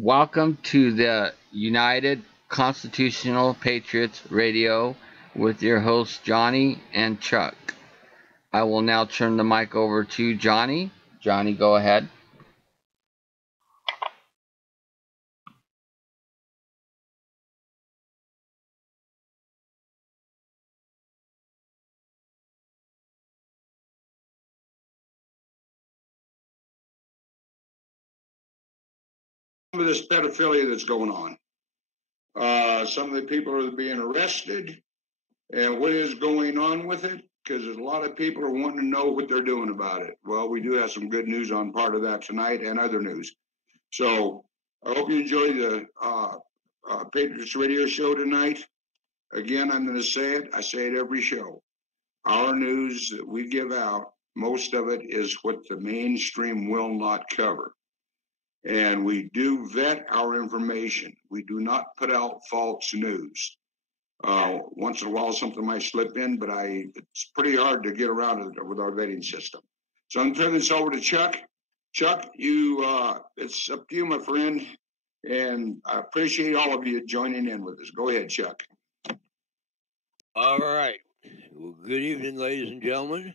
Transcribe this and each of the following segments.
Welcome to the United Constitutional Patriots Radio with your hosts Johnny and Chuck. I will now turn the mic over to Johnny. Johnny, go ahead. Some of this pedophilia that's going on. Some of the people are being arrested, and what is going on with it? Because a lot of people are wanting to know what they're doing about it. Well, we do have some good news on part of that tonight and other news. So I hope you enjoy the Patriots radio show tonight. Again, I'm going to say it. I say it every show. Our news that we give out, most of it is what the mainstream will not cover. And we do vet our information. We do not put out false news. Once in a while, something might slip in, but it's pretty hard to get around it with our vetting system. So I'm turning this over to Chuck. Chuck, it's up to you, my friend, and I appreciate all of you joining in with us. Go ahead, Chuck. All right. Well, good evening, ladies and gentlemen.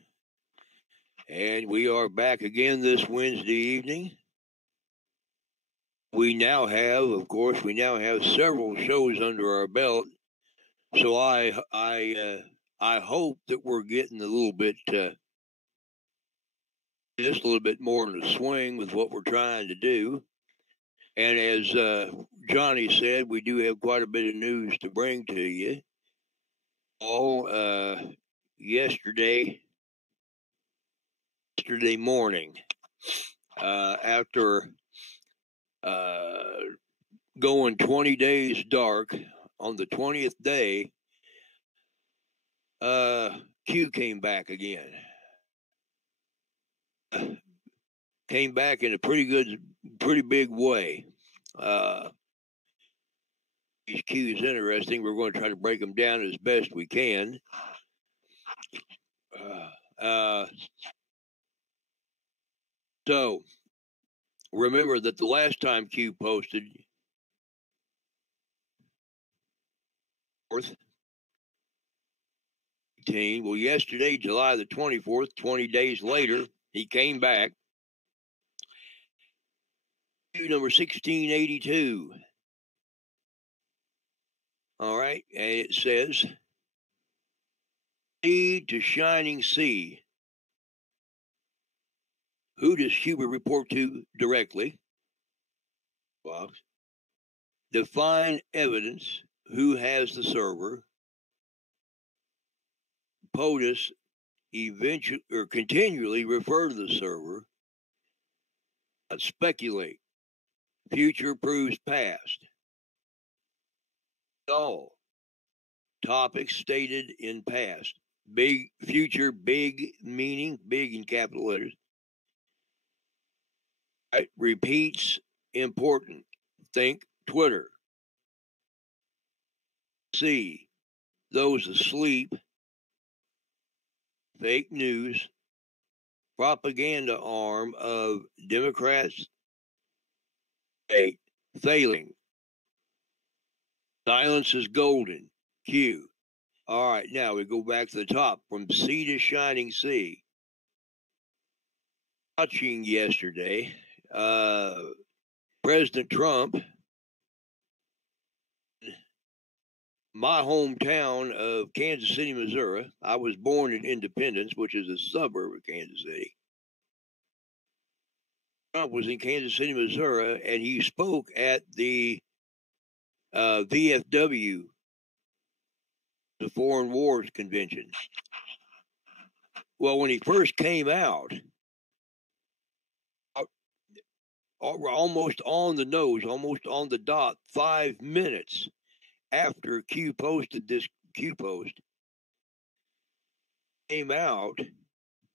And we are back again this Wednesday evening. We now have several shows under our belt. So I hope that we're getting a little bit, just a little bit more in the swing with what we're trying to do. And as Johnny said, we do have quite a bit of news to bring to you. Yesterday morning, after going 20 days dark, on the 20th day, Q came back again. Came back in a pretty big way. These Q is interesting. We're going to try to break them down as best we can. So, remember that the last time Q posted, well, yesterday, July the 24th, 20 days later, he came back. Number 1682. All right, and it says, Sea to shining sea. Who does Huber report to directly? Box. Define evidence. Who has the server? POTUS continually refer to the server. Speculate. Future proves past. All topics stated in past. Big future, big meaning, big in capital letters. Right. Repeats important. Think Twitter. C. Those asleep. Fake news. Propaganda arm of Democrats. Failing. Silence is golden. Q. All right, now we go back to the top. From sea to shining sea. Watching yesterday, President Trump, my hometown of Kansas City, Missouri. I was born in Independence, which is a suburb of Kansas City. Trump was in Kansas City, Missouri, and he spoke at the VFW, the Foreign Wars Convention. Well, when he first came out, almost on the nose, almost on the dot, 5 minutes after Q posted this Q post, came out,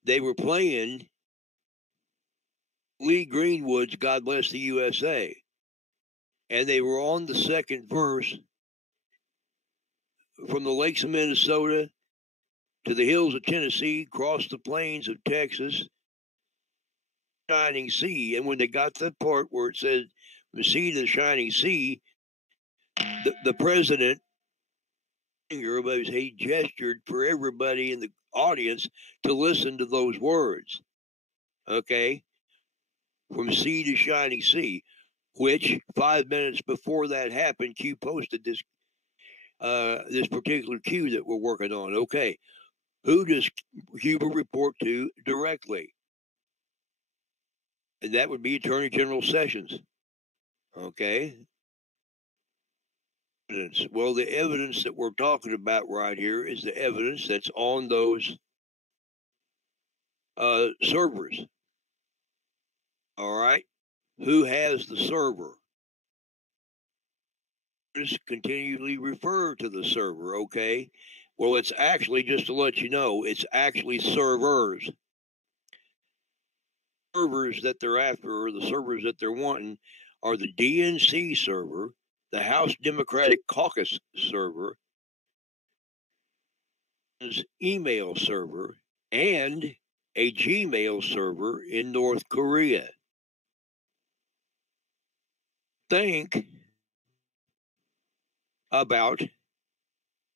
they were playing Lee Greenwood's God Bless the USA. And they were on the second verse, from the lakes of Minnesota to the hills of Tennessee, across the plains of Texas, shining sea. And when they got to the part where it said, from sea to the shining sea, the president, he gestured for everybody in the audience to listen to those words. Okay? From sea to shining sea, which 5 minutes before that happened, Q posted this particular Q that we're working on. Okay. Who does Huber report to directly? And that would be Attorney General Sessions. Okay. Well, the evidence that we're talking about right here is the evidence that's on those servers. All right. Who has the server? Just continually refer to the server. Okay. Well, it's actually, just to let you know, it's actually servers. Servers that they're after, or the servers that they're wanting, are the DNC server, the House Democratic Caucus server, email server, and a Gmail server in North Korea. Think about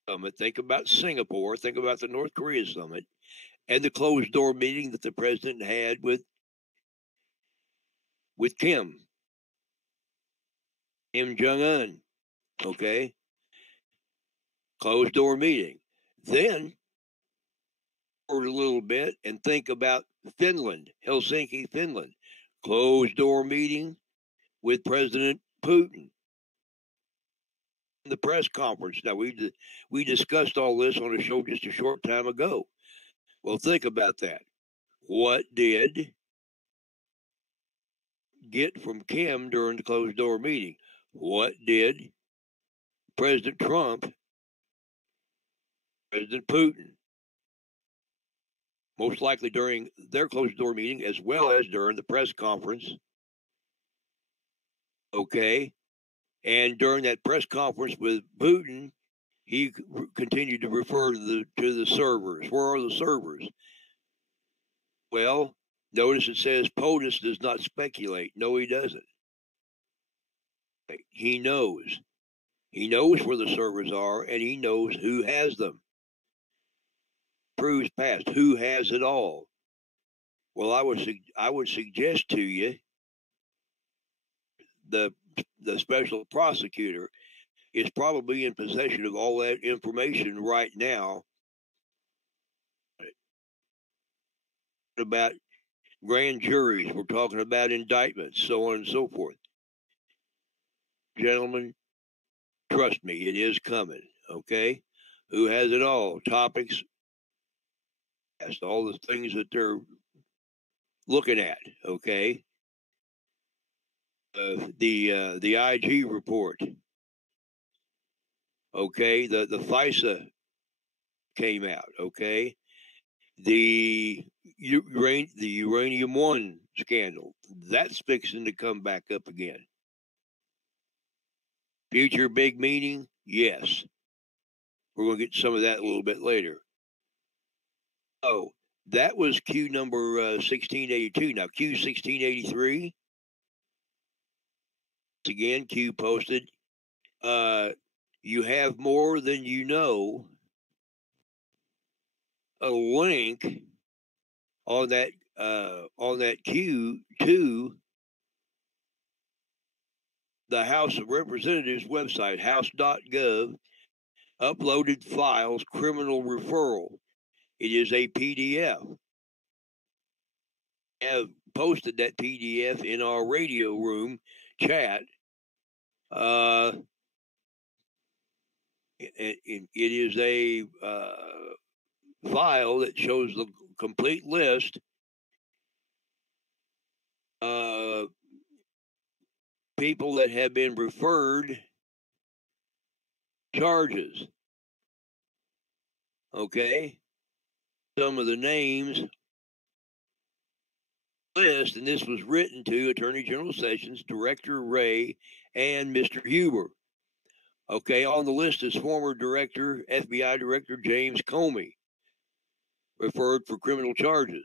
summit, think about Singapore, think about the North Korea summit, and the closed door meeting that the president had with Kim Jong-un. Okay? Closed door meeting. Then forward a little bit and think about Finland, Helsinki, Finland. Closed door meeting with President Putin. The press conference. Now, we discussed all this on a show just a short time ago. Well, think about that. What did get from Kim during the closed door meeting? What did President Trump, President Putin, most likely during their closed door meeting as well as during the press conference? Okay. And during that press conference with Putin, he continued to refer to the servers. Where are the servers? Well, notice it says POTUS does not speculate. No, he doesn't. He knows. He knows where the servers are, and he knows who has them. Proves past. Who has it all? Well, I would suggest to you the special prosecutor is probably in possession of all that information right now about grand juries. We're talking about indictments, so on and so forth. Gentlemen, trust me, it is coming, okay? Who has it all? Topics, all the things that they're looking at, okay? The IG report, okay? The FISA came out, okay? The Uranium One scandal, that's fixing to come back up again. Future big meeting, yes. We're going to get some of that a little bit later. Oh, that was Q number 1682. Now, Q 1683, again, Q posted, you have more than you know, a link on that Q to the House of Representatives website, house.gov, uploaded files, criminal referral. It is a PDF. I have posted that PDF in our radio room chat. It is a file that shows the complete list of people that have been referred charges. Okay? Some of the names list, and this was written to Attorney General Sessions, Director Wray, and Mr. Huber. Okay, on the list is former FBI Director James Comey, referred for criminal charges.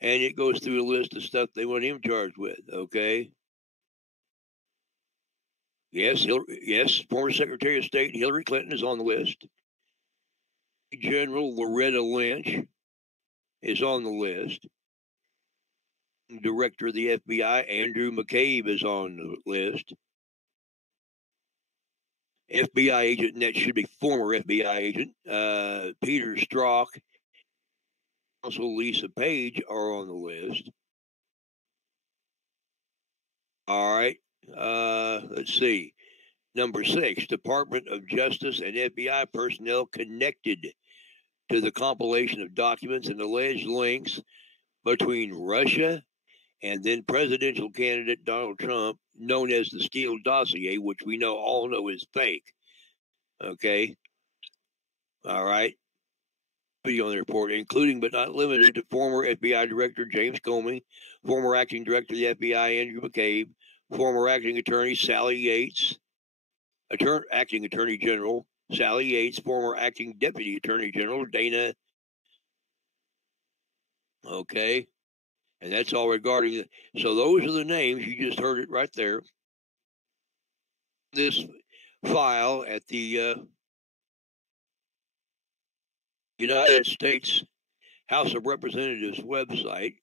And it goes through a list of stuff they want him charged with, okay? Yes, former Secretary of State Hillary Clinton is on the list. General Loretta Lynch is on the list. Director of the FBI, Andrew McCabe, is on the list. FBI agent, and that should be former FBI agent, Peter Strzok, also Lisa Page are on the list. All right. Let's see. Number 6, Department of Justice and FBI personnel connected to the compilation of documents and alleged links between Russia and then presidential candidate Donald Trump, known as the Steele dossier, which we all know is fake. Okay. All right. Video on the report, including but not limited to former FBI Director James Comey, former Acting Director of the FBI Andrew McCabe, former Acting Attorney Sally Yates, Acting Attorney General Sally Yates, former Acting Deputy Attorney General Dana. Okay. And that's all regarding it. So those are the names. You just heard it right there. This file at the United States House of Representatives website.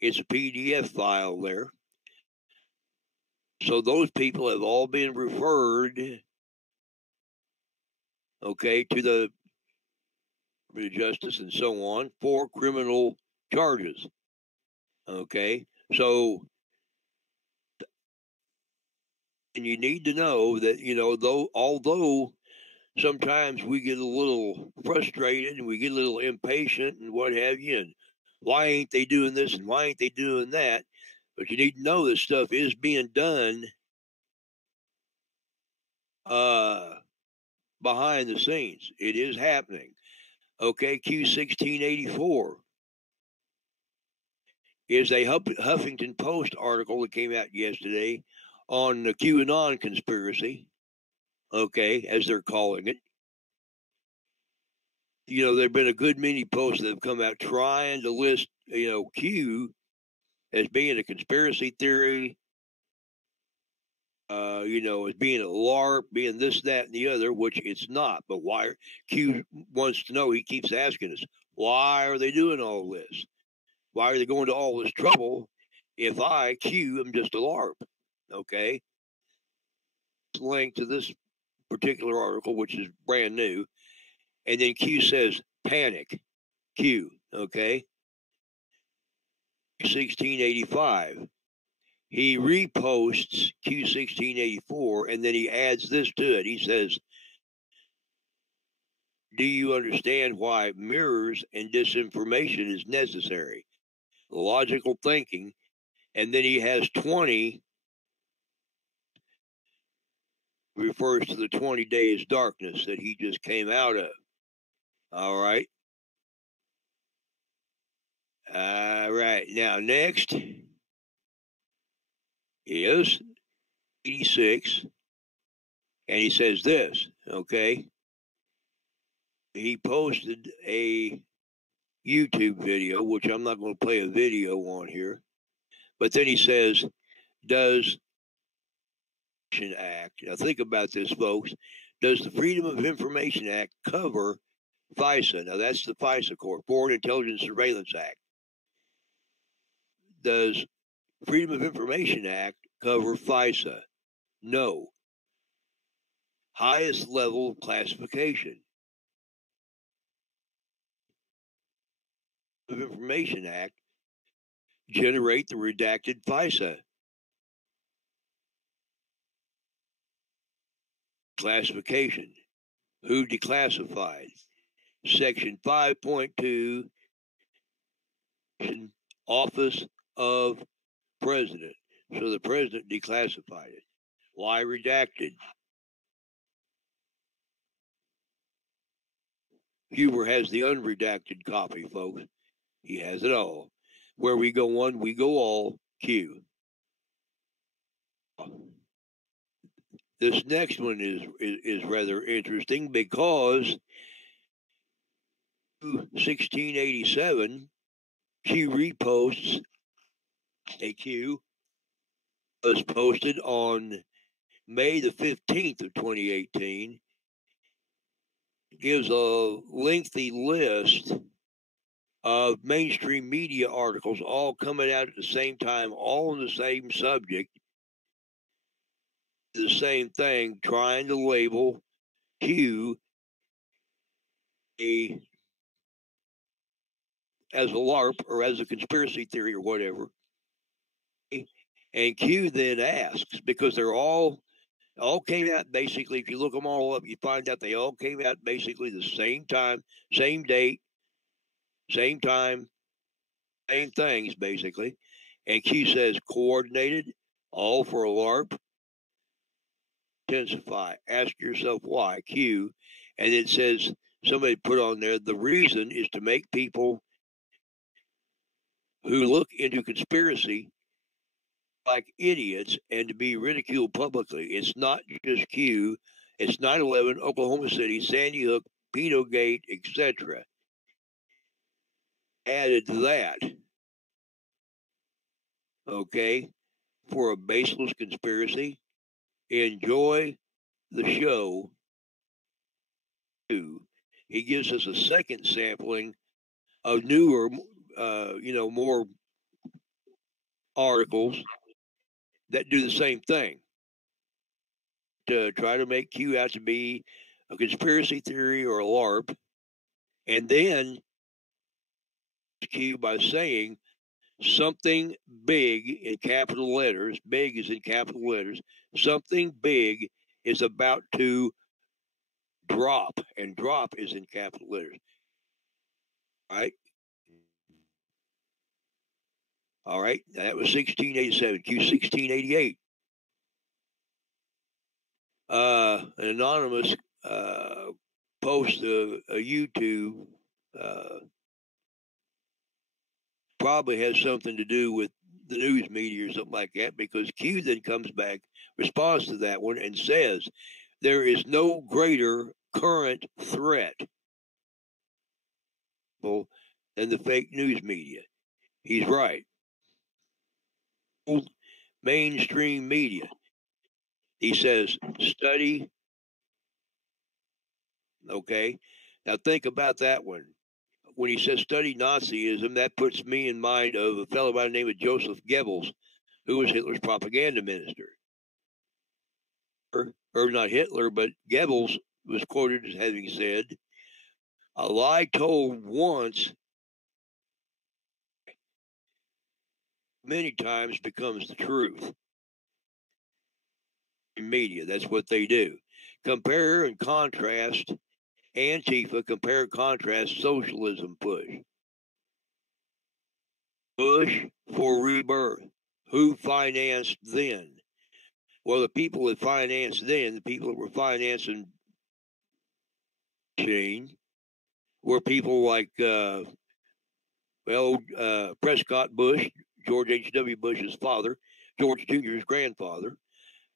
It's a PDF file there. So those people have all been referred, okay, to the Justice and so on for criminal charges. Okay, so, and you need to know that, although sometimes we get a little frustrated and we get a little impatient and what have you, and why ain't they doing this and why ain't they doing that? But you need to know this stuff is being done behind the scenes. It is happening. Okay, Q1684 is a Huffington Post article that came out yesterday on the QAnon conspiracy, okay, as they're calling it. There have been a good many posts that have come out trying to list, Q as being a conspiracy theory, as being a LARP, being this, that, and the other, which it's not. But why? Q wants to know, he keeps asking us, why are they doing all this? Why are they going to all this trouble if I, Q, am just a LARP? Okay. Link to this particular article, which is brand new. And then Q says, panic. Q. Okay. 1685. He reposts Q1684 and then he adds this to it. He says, do you understand why mirrors and disinformation is necessary? Logical thinking. And then he has 20, refers to the 20 days darkness that he just came out of. All right. All right. Now, next is 86. And he says this, okay? He posted a YouTube video, which I'm not going to play a video on here. But then he says, does Act, now think about this, folks, does the Freedom of Information Act cover FISA? Now, that's the FISA Court, Foreign Intelligence Surveillance Act. Does Freedom of Information Act cover FISA? No. Highest level classification. Of Information Act generate the redacted FISA classification. Who declassified? Section 5.2, Office of President. So the president declassified it. Why redacted? Huber has the unredacted copy, folks. He has it all. Where we go one, we go all. Q. This next one is rather interesting because 1687, Q reposts a Q was posted on May the 15th of 2018, gives a lengthy list of mainstream media articles all coming out at the same time, all on the same subject, the same thing, trying to label Q as a LARP or as a conspiracy theory or whatever. And Q then asks, because they're all came out basically, if you look them all up, you find out they all came out basically the same time, same date, same time, same things basically. And Q says coordinated, all for a LARP, intensify. Ask yourself why, Q. And it says, somebody put on there, the reason is to make people who look into conspiracy like idiots and to be ridiculed publicly. It's not just Q. It's 9/11, Oklahoma City, Sandy Hook, Pedogate, etc. Added to that, okay, for a baseless conspiracy. Enjoy the show. He gives us a second sampling of newer, more articles that do the same thing to try to make Q out to be a conspiracy theory or a LARP, and then Q by saying something big in capital letters, big is in capital letters, something big is about to drop, and drop is in capital letters. All right, that was 1687, Q 1688. An anonymous post a YouTube probably has something to do with the news media or something like that, because Q then comes back, responds to that one, and says there is no greater current threat than the fake news media. He's right. Mainstream media. He says, study. Okay. Now think about that one. When he says study Nazism, that puts me in mind of a fellow by the name of Joseph Goebbels, who was Hitler's propaganda minister. Or not Hitler, but Goebbels was quoted as having said, a lie told once many times becomes the truth. In media, that's what they do. Compare and contrast Antifa, compare and contrast socialism push. Bush for rebirth. Who financed then? Well, the people that financed then, the people that were financing machine, were people like, Prescott Bush, George H.W. Bush's father, George Jr.'s grandfather.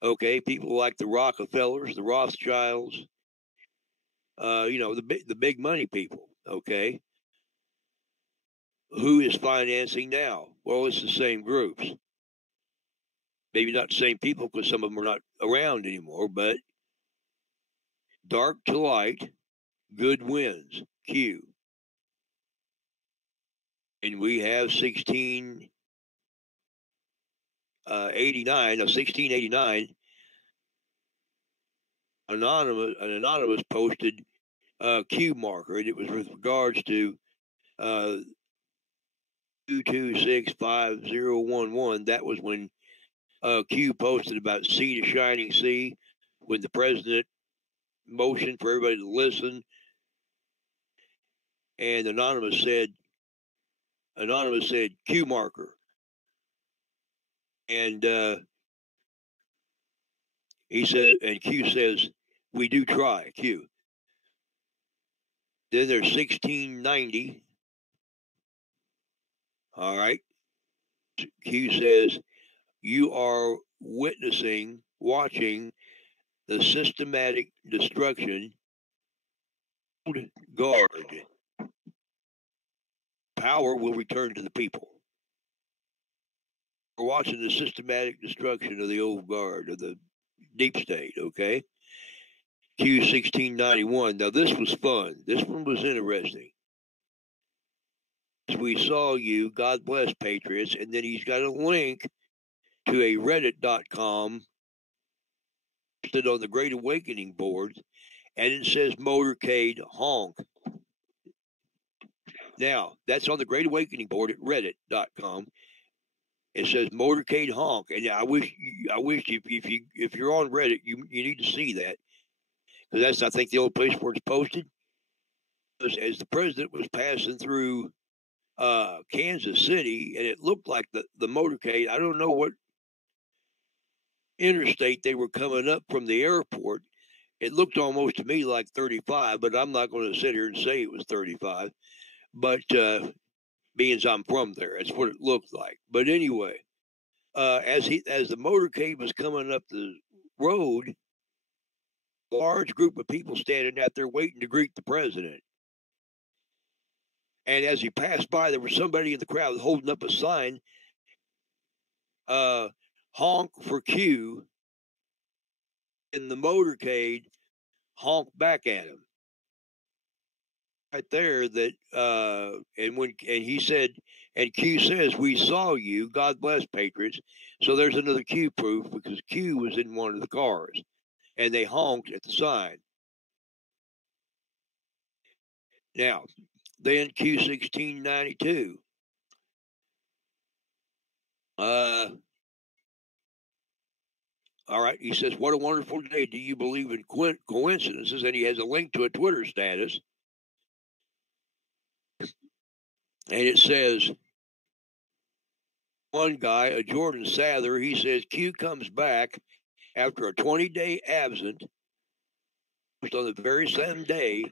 Okay, people like the Rockefellers, the Rothschilds, the big money people. Okay, who is financing now? Well, it's the same groups. Maybe not the same people because some of them are not around anymore, but dark to light, good wins. Q. And we have 1689, an anonymous posted Q marker, and it was with regards to 2265011. That was when Q posted about sea to shining sea, when the president motioned for everybody to listen, and anonymous said Q marker, and he said, and Q says, we do try, Q. Then there's 1690. All right. Q says, you are watching the systematic destruction. Guard. Power will return to the people. We're watching the systematic destruction of the old guard, of the deep state, okay? Q1691. Now, this was fun. This one was interesting. We saw you. God bless Patriots. And then he's got a link to a reddit.com posted on the Great Awakening board, and it says motorcade honk. Now, that's on the Great Awakening board at reddit.com. It says motorcade honk, and I wish if you're on Reddit, you need to see that, because that's, I think, the old place where it's posted. As the president was passing through Kansas City, and it looked like the motorcade. I don't know what interstate they were coming up from the airport. It looked almost to me like 35, but I'm not going to sit here and say it was 35. But being I'm from there, that's what it looked like. But anyway, as the motorcade was coming up the road, a large group of people standing out there waiting to greet the president. And as he passed by, there was somebody in the crowd holding up a sign, honk for Q, and the motorcade honked back at him. Right there, that and he said, and Q says, "We saw you. God bless Patriots." So there's another Q proof, because Q was in one of the cars, and they honked at the sign. Now, then Q1692. All right, he says, "What a wonderful day. Do you believe in coincidences?" And he has a link to a Twitter status. And it says, one guy, a Jordan Sather, he says, "Q comes back after a 20-day absence. On the very same day,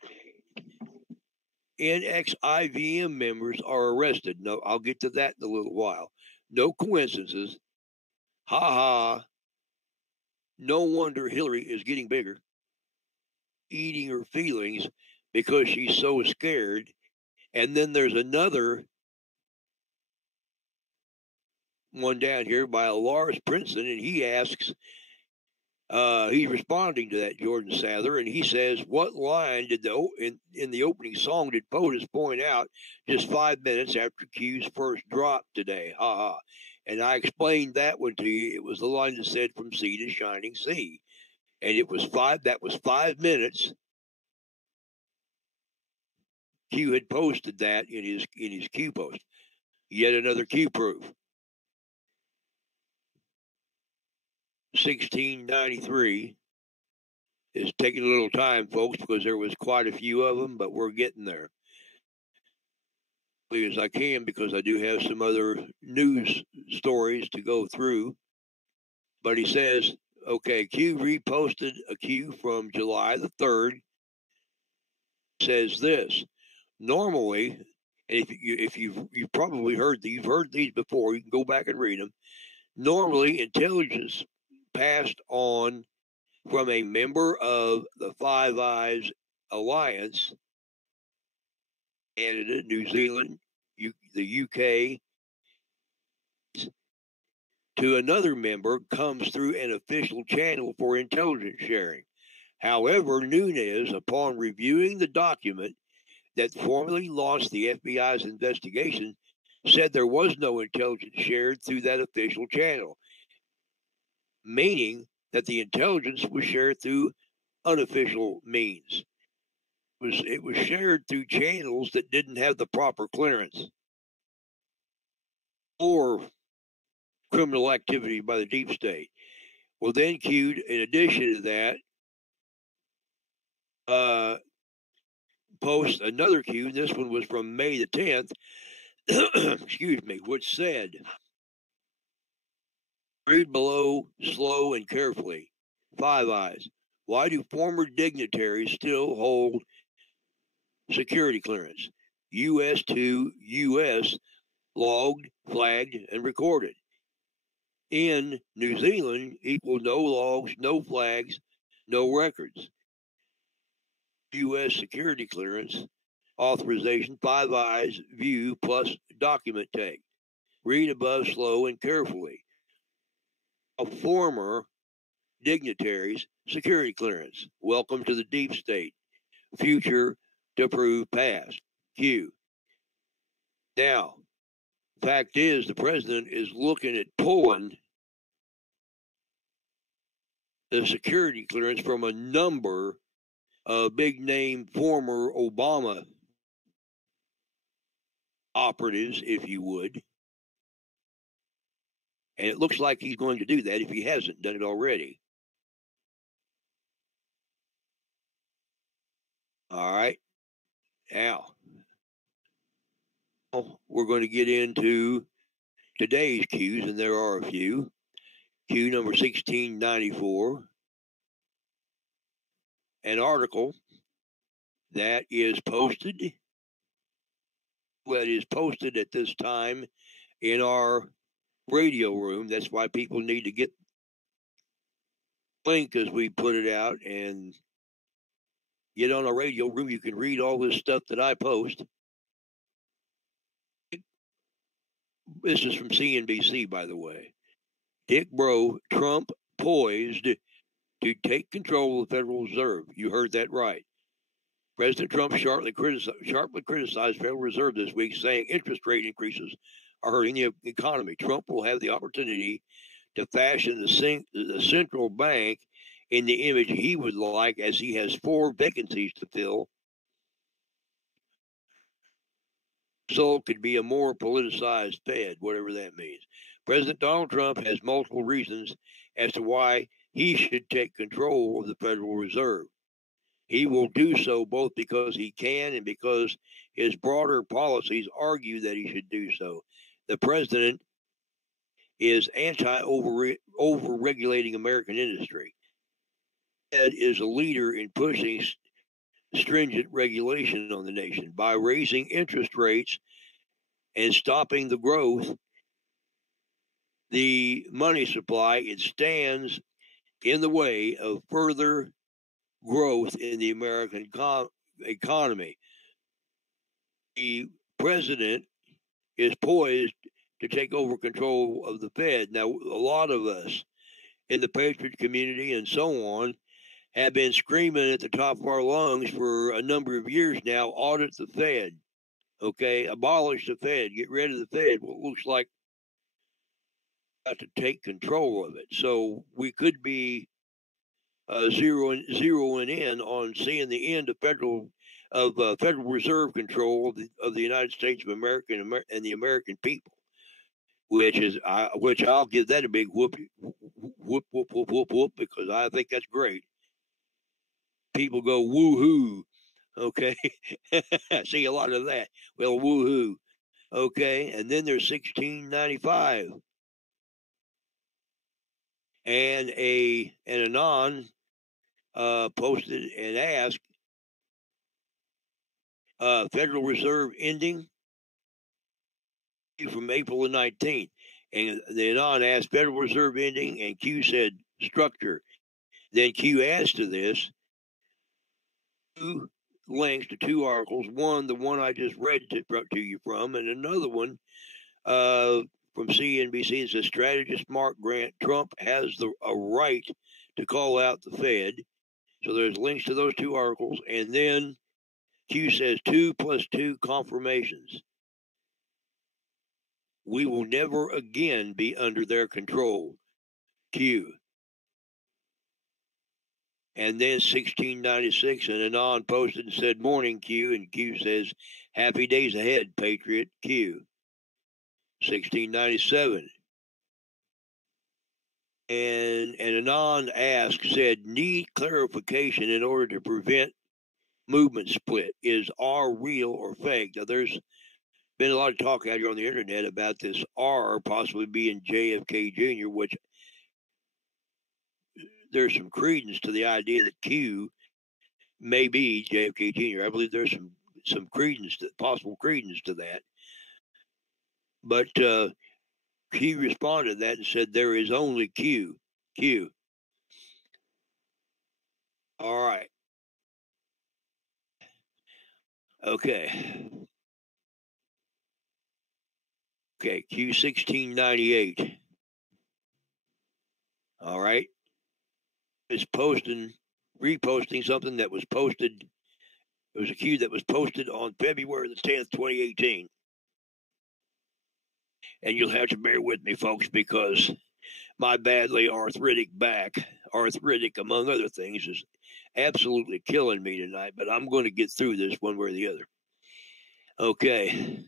NXIVM members are arrested." No, I'll get to that in a little while. No coincidences. Ha ha. No wonder Hillary is getting bigger, eating her feelings because she's so scared. And then there's another one down here by a Lars Princeton, and he asks, he's responding to that Jordan Sather, and he says, "What line did in the opening song did POTUS point out just 5 minutes after Q's first drop today? Ha ha." And I explained that one to you. It was the line that said, "From sea to shining sea." And it was that was 5 minutes. Q had posted that in his Q post. Yet another Q proof. 1693 is taking a little time, folks, because there was quite a few of them, but we're getting there. As I can, because I do have some other news stories to go through. But he says, okay, Q reposted a Q from July the 3rd. Says this: normally, and if you've probably heard these before, you can go back and read them. Normally, intelligence passed on from a member of the Five Eyes Alliance, Canada, New Zealand, the UK, to another member comes through an official channel for intelligence sharing. However, Nunes, upon reviewing the document that formally launched the FBI's investigation, said there was no intelligence shared through that official channel, meaning that the intelligence was shared through unofficial means. It was shared through channels that didn't have the proper clearance or criminal activity by the deep state. Well, then Q, in addition to that, post another Q. This one was from May the 10th, excuse me, which said, "Read below, slow and carefully. Five Eyes. Why do former dignitaries still hold security clearance? U.S. to U.S. logged, flagged, and recorded. In New Zealand equal no logs, no flags, no records. U.S. security clearance authorization, Five Eyes view plus document take. Read above slow and carefully. A former dignitaries security clearance. Welcome to the deep state. Future to prove past. Q. Now, fact is, the president is looking at pulling the security clearance from a number of big name former Obama operatives, if you would. And it looks like he's going to do that if he hasn't done it already. All right. Now, we're going to get into today's Qs, and there are a few. Q number 1694, an article that is posted at this time in our radio room. That's why people need to get the link as we put it out and get on our radio room. You can read all this stuff that I post. This is from CNBC, by the way. Dick Bro, Trump poised to take control of the Federal Reserve. You heard that right. President Trump sharply criticized Federal Reserve this week, saying interest rate increases are hurting the economy. Trump will have the opportunity to fashion the central bank in the image he would like, as he has 4 vacancies to fill. So could be a more politicized Fed, whatever that means. President Donald Trump has multiple reasons as to why he should take control of the Federal Reserve. He will do so both because he can and because his broader policies argue that he should do so. The president is anti-over-regulating American industry. Fed is a leader in pushing stringent regulation on the nation by raising interest rates and stopping the growth. The money supply, it stands in the way of further growth in the American economy. The president is poised to take over control of the Fed. Now, a lot of us in the Patriot community and so on have been screaming at the top of our lungs for a number of years now, audit the Fed, okay? Abolish the Fed, get rid of the Fed. Well, it looks like got to take control of it. So we could be zeroing in on seeing the end of Federal Reserve control of the United States of America and the American people, which I'll give that a big whoop, because I think that's great. People go woohoo, okay? I see a lot of that. Well, woohoo, okay? And then there's 1695, and an anon posted and asked, Federal Reserve ending from April the 19th. And the anon asked Federal Reserve ending, and Q said structure. Then Q adds to this 2 links to 2 articles. One, the one I just read to you from, and another one from CNBC. It says strategist Mark Grant, Trump has a right to call out the Fed. So there's links to those 2 articles. And then Q says 2 + 2 confirmations. We will never again be under their control. Q. And then 1696, and anon posted and said, morning, Q. And Q says, happy days ahead, Patriot. Q. 1697. And anon said, need clarification in order to prevent movement split. Is R real or fake? Now, there's been a lot of talk out here on the internet about this R possibly being JFK Jr., which there's some credence to the idea that Q may be JFK Jr. I believe there's some possible credence to that. But Q responded to that and said there is only Q. Q. All right. Okay. Okay, Q 1698. All right. is reposting something that was posted. It was a cue that was posted on February the 10th, 2018. And you'll have to bear with me, folks, because my badly arthritic back, among other things, is absolutely killing me tonight. But I'm going to get through this one way or the other. Okay.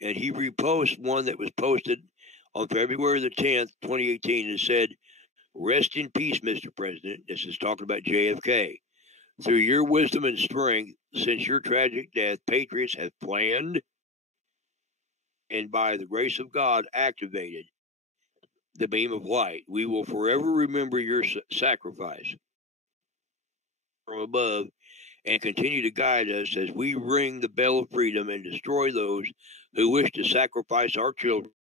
And he reposts one that was posted on February the 10th, 2018, and said, "Rest in peace, Mr. President." This is talking about JFK. "Through your wisdom and strength, since your tragic death, Patriots have planned and by the grace of God activated the beam of light. We will forever remember your sacrifice from above and continue to guide us as we ring the bell of freedom and destroy those who wish to sacrifice our children."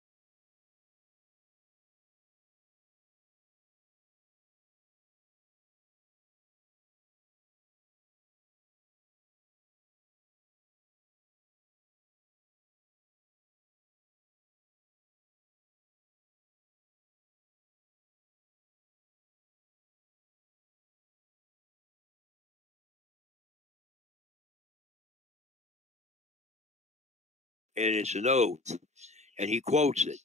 And it's an oath. And he quotes it.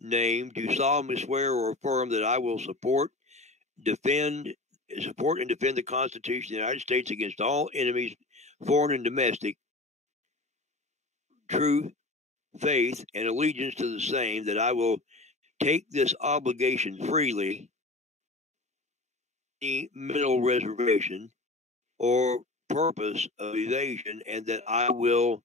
"Name, do solemnly swear or affirm that I will support and defend the Constitution of the United States against all enemies, foreign and domestic, true faith and allegiance to the same, that I will take this obligation freely, any mental reservation or purpose of evasion, and that I will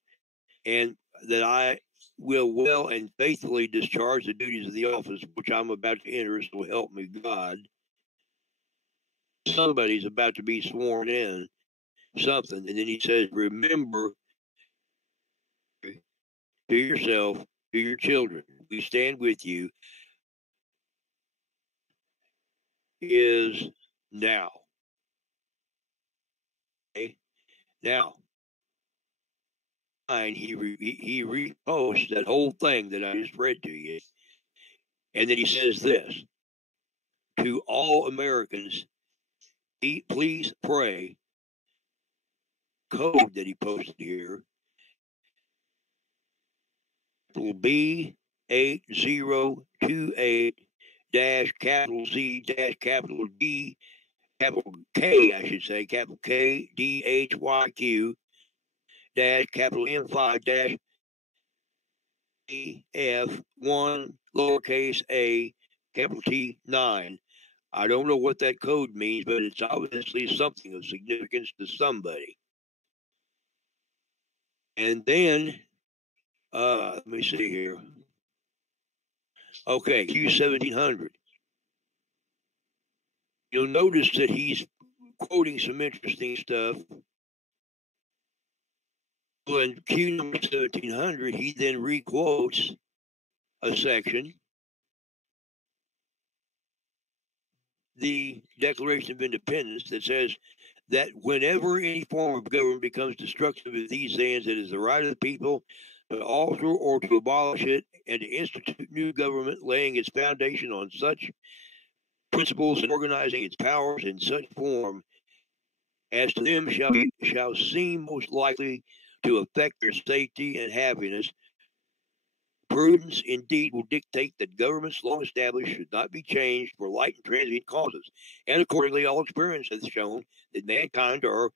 well and faithfully discharge the duties of the office which I'm about to enter, so help me God." Somebody's about to be sworn in, something, and then he says, "Remember to yourself, to your children, we stand with you, is now." Okay? Now, and he reposts that whole thing that I just read to you, and then he says this: "To all Americans, please pray." Code that he posted here will be 8028 capital Z capital D capital K, I should say, capital K DHYQ capital M5 F1 lowercase a capital T9. I don't know what that code means, but it's obviously something of significance to somebody. And then, let me see here. Okay, Q1700. You'll notice that he's quoting some interesting stuff. Well, in Q number 1700, he then requotes a section, the Declaration of Independence, that says that whenever any form of government becomes destructive of these ends, it is the right of the people to alter or to abolish it, and to institute new government, laying its foundation on such principles and organizing its powers in such form as to them shall seem most likely to affect their safety and happiness. Prudence indeed will dictate that governments long established should not be changed for light and transient causes, and accordingly all experience has shown that mankind are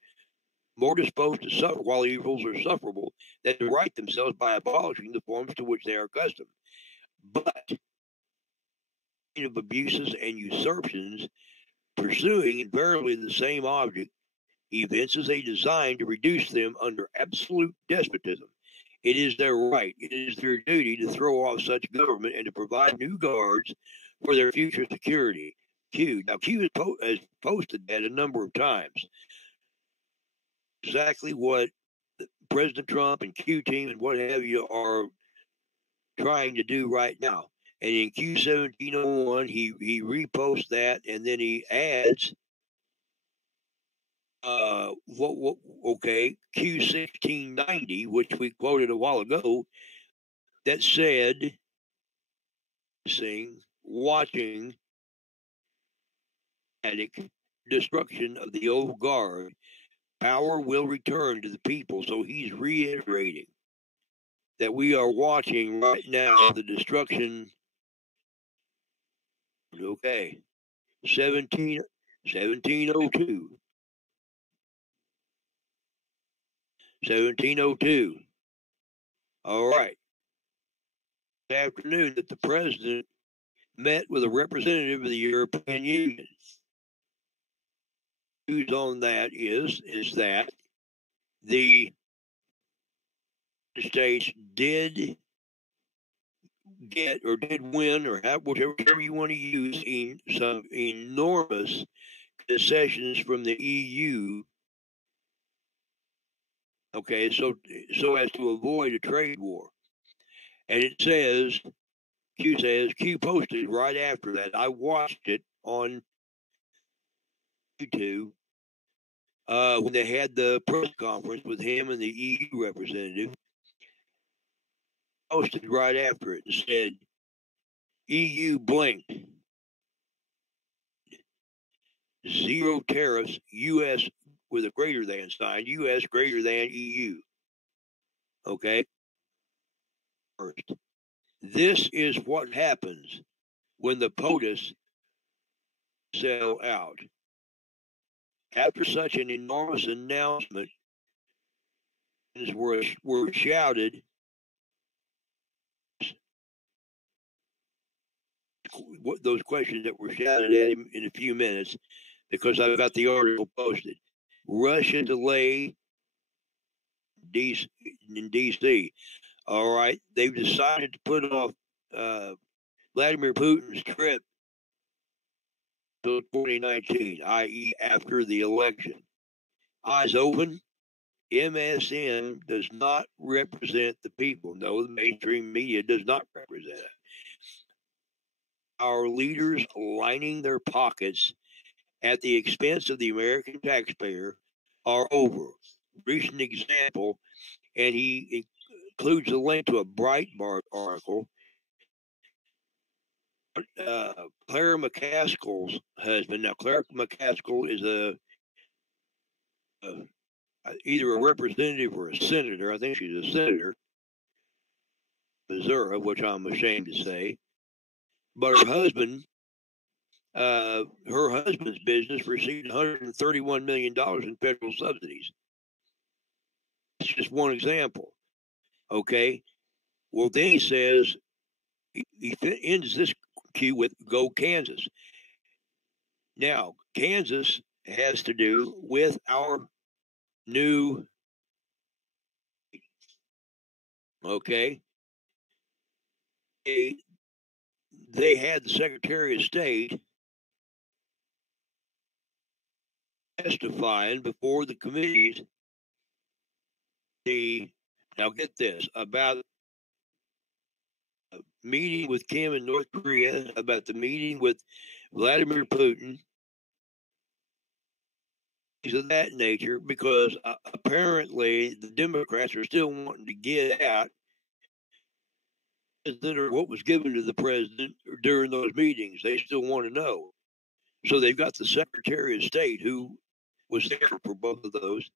more disposed to suffer while evils are sufferable than to right themselves by abolishing the forms to which they are accustomed. But of abuses and usurpations, pursuing invariably the same object, evinces a design to reduce them under absolute despotism. It is their right, it is their duty to throw off such government and to provide new guards for their future security. Q. Now, Q has posted that a number of times. Exactly what President Trump and Q team and what have you are trying to do right now. And in Q1701, he reposts that, and then he adds Q1690, which we quoted a while ago, that said, watching destruction of the old guard, power will return to the people. So he's reiterating that we are watching right now the destruction. Okay, 1702. 1702. All right. This afternoon, that the president met with a representative of the European Union. News on that is that the States did get or did win, or have whatever term you want to use, in some enormous concessions from the EU. Okay, so as to avoid a trade war. And it says, Q posted right after that. I watched it on YouTube when they had the press conference with him and the EU representative. Posted right after it and said, EU blinked. Zero tariffs, U.S. with a greater than sign, U.S. greater than EU. Okay? First, this is what happens when the POTUS sell out. After such an enormous announcement were shouted, those questions that were shouted at him in a few minutes, because I've got the article posted. Russia delay in D.C. All right, they've decided to put off Vladimir Putin's trip to 2019, i.e. after the election. Eyes open, MSN does not represent the people. No, the mainstream media does not represent it. Our leaders lining their pockets at the expense of the American taxpayer are over. Recent example, and he includes a link to a Breitbart article. Claire McCaskill's husband. Now, Claire McCaskill is either a representative or a senator. I think she's a senator, Missouri, which I'm ashamed to say. But her husband's business received $131 million in federal subsidies. That's just one example. Okay. Well, then he says, he ends this cue with "Go Kansas." Now, Kansas has to do with our new, okay, they had the Secretary of State testifying before the committees. Now get this, about a meeting with Kim in North Korea, about the meeting with Vladimir Putin, things of that nature, because apparently the Democrats are still wanting to get out what was given to the president during those meetings. They still want to know. So they've got the Secretary of State, who was there for both of those,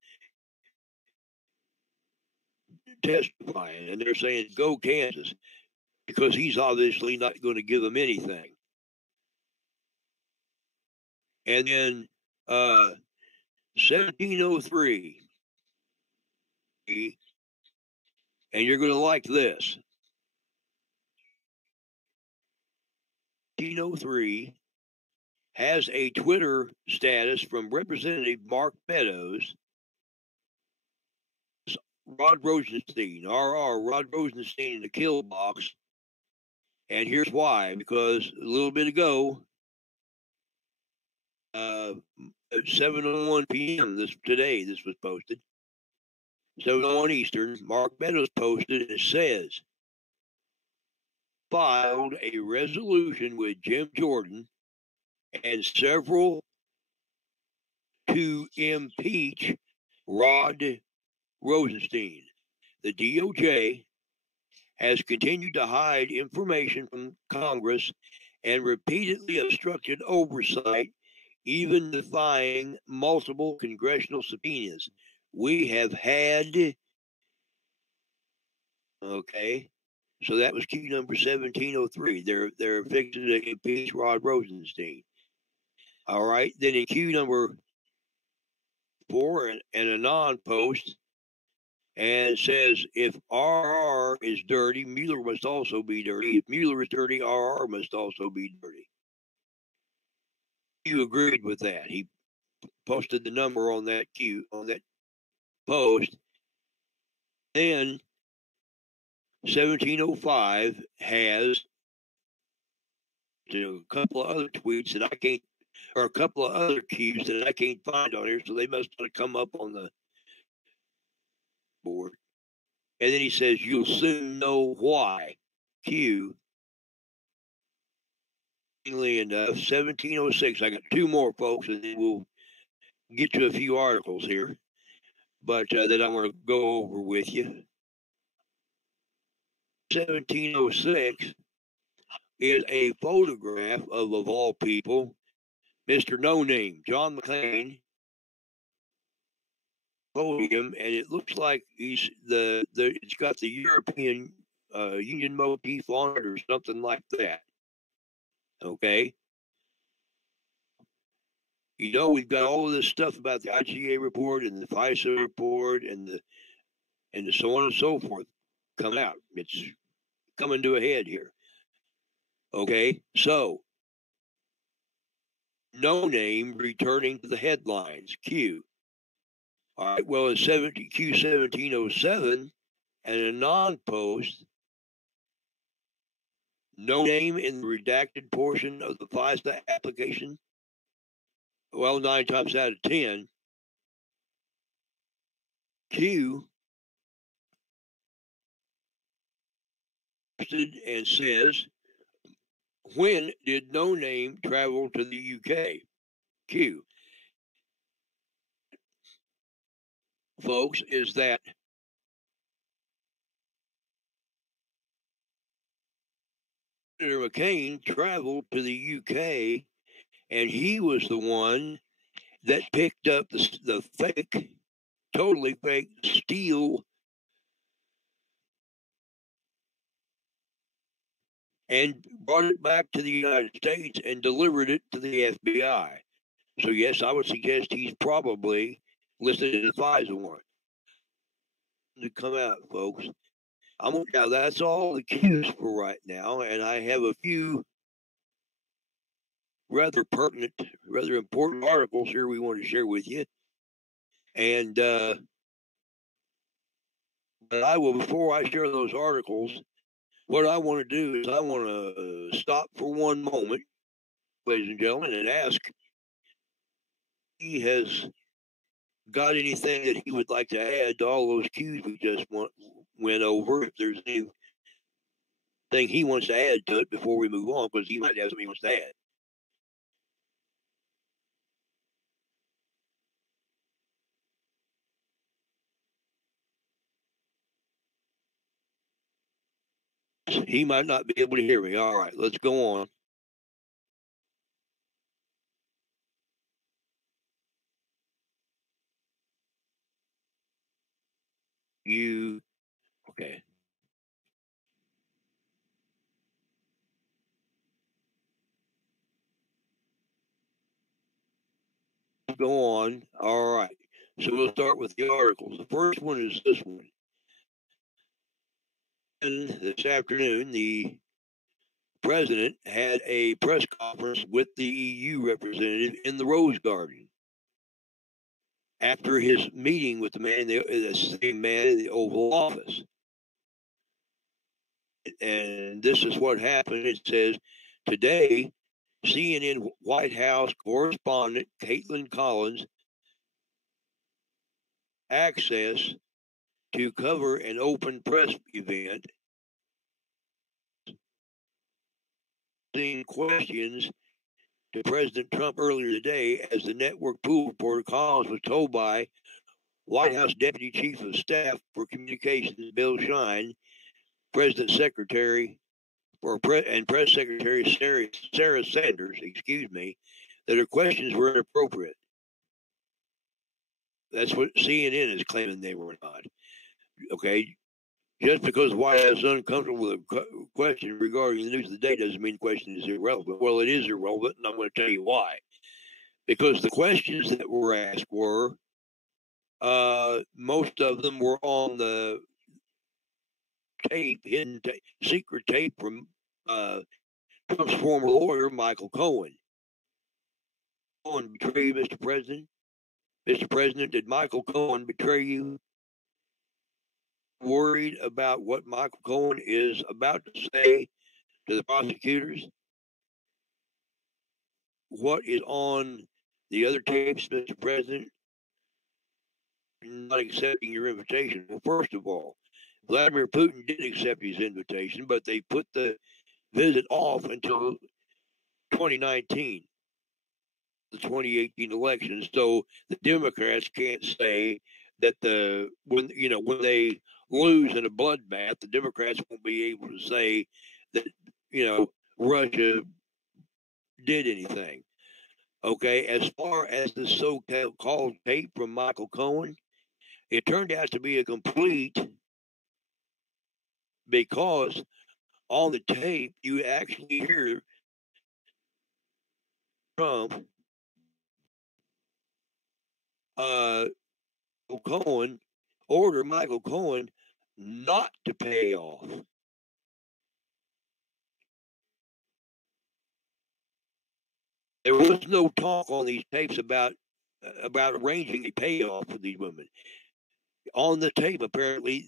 testifying, and they're saying, "Go Kansas," because he's obviously not going to give them anything. And then 1703, and you're going to like this. 1703 has a Twitter status from Representative Mark Meadows, Rod Rosenstein, Rod Rosenstein in the kill box. And here's why: because a little bit ago, at 7:01 p.m. this was posted, 7:01 Eastern. Mark Meadows posted, and it says, filed a resolution with Jim Jordan and several to impeach Rod Rosenstein. The DOJ has continued to hide information from Congress and repeatedly obstructed oversight even defying multiple congressional subpoenas. We have had, okay, so that was Q number 1703. They're fixing to impeach Rod Rosenstein. All right, then in Q number 4 and a non-post, and it says, if RR is dirty, Mueller must also be dirty. If Mueller is dirty, RR must also be dirty. You agreed with that. He posted the number on that post. Then 1705 has a couple of other tweets that I can't, or a couple of other cues that I can't find on here, so they must have come up on the board. And then he says, you'll soon know why. Q. Interestingly enough, 1706. I got two more, folks, and then we'll get to a few articles here, but that I want to go over with you. 1706 is a photograph of all people, Mr. No Name, John McCain, podium, and it looks like he's it's got the European Union motif on it or something like that. Okay. You know, we've got all of this stuff about the IGA report and the FISA report and the so on and so forth coming out. It's coming to a head here. Okay, so No Name returning to the headlines. Q. All right, well, in Q 1707 and a non-post, No Name in the redacted portion of the FISA application. Well, 9 times out of 10, Q and says, when did No Name travel to the UK? Q. Folks, is that Senator McCain traveled to the UK, and he was the one that picked up the fake, totally fake steel and brought it back to the United States and delivered it to the FBI. So, yes, I would suggest he's probably listed in the FISA warrant to come out, folks. Now, that's all the cues for right now, and I have a few rather pertinent, rather important articles here we want to share with you. And but I will, before I share those articles, what I want to do is I want to stop for one moment, ladies and gentlemen, and ask if he has got anything that he would like to add to all those cues we just went over. If there's anything he wants to add to it before we move on, because he might have something he wants to add. He might not be able to hear me. All right, let's go on. Okay. Go on. All right. So we'll start with the articles. The first one is this one. And this afternoon, the president had a press conference with the EU representative in the Rose Garden after his meeting with the same man in the Oval Office. And this is what happened. It says, today, CNN White House correspondent Caitlin Collins access to cover an open press event, questions to President Trump earlier today, as the network pool reporter Collins was told by White House Deputy Chief of Staff for Communications Bill Shine, President Secretary and Press Secretary Sarah Sanders, that her questions were inappropriate. That's what CNN is claiming they were not. Okay, just because the White House is uncomfortable with a question regarding the news of the day doesn't mean the question is irrelevant. Well, it is irrelevant, and I'm going to tell you why. Because the questions that were asked were, most of them were on the tape, hidden tape, secret tape from Trump's former lawyer, Michael Cohen. Cohen betray you, Mr. President? Mr. President, did Michael Cohen betray you? Worried about what Michael Cohen is about to say to the prosecutors? What is on the other tapes, Mr. President? Not accepting your invitation. Well, first of all, Vladimir Putin did accept his invitation, but they put the visit off until 2019, the 2018 election. So the Democrats can't say that when they lose in a bloodbath, the Democrats won't be able to say that Russia did anything. Okay, as far as the so-called tape from Michael Cohen, it turned out to be a complete, because on the tape you actually hear Trump Cohen order Michael Cohen not to pay off. There was no talk on these tapes about arranging a payoff for these women. On the tape, apparently,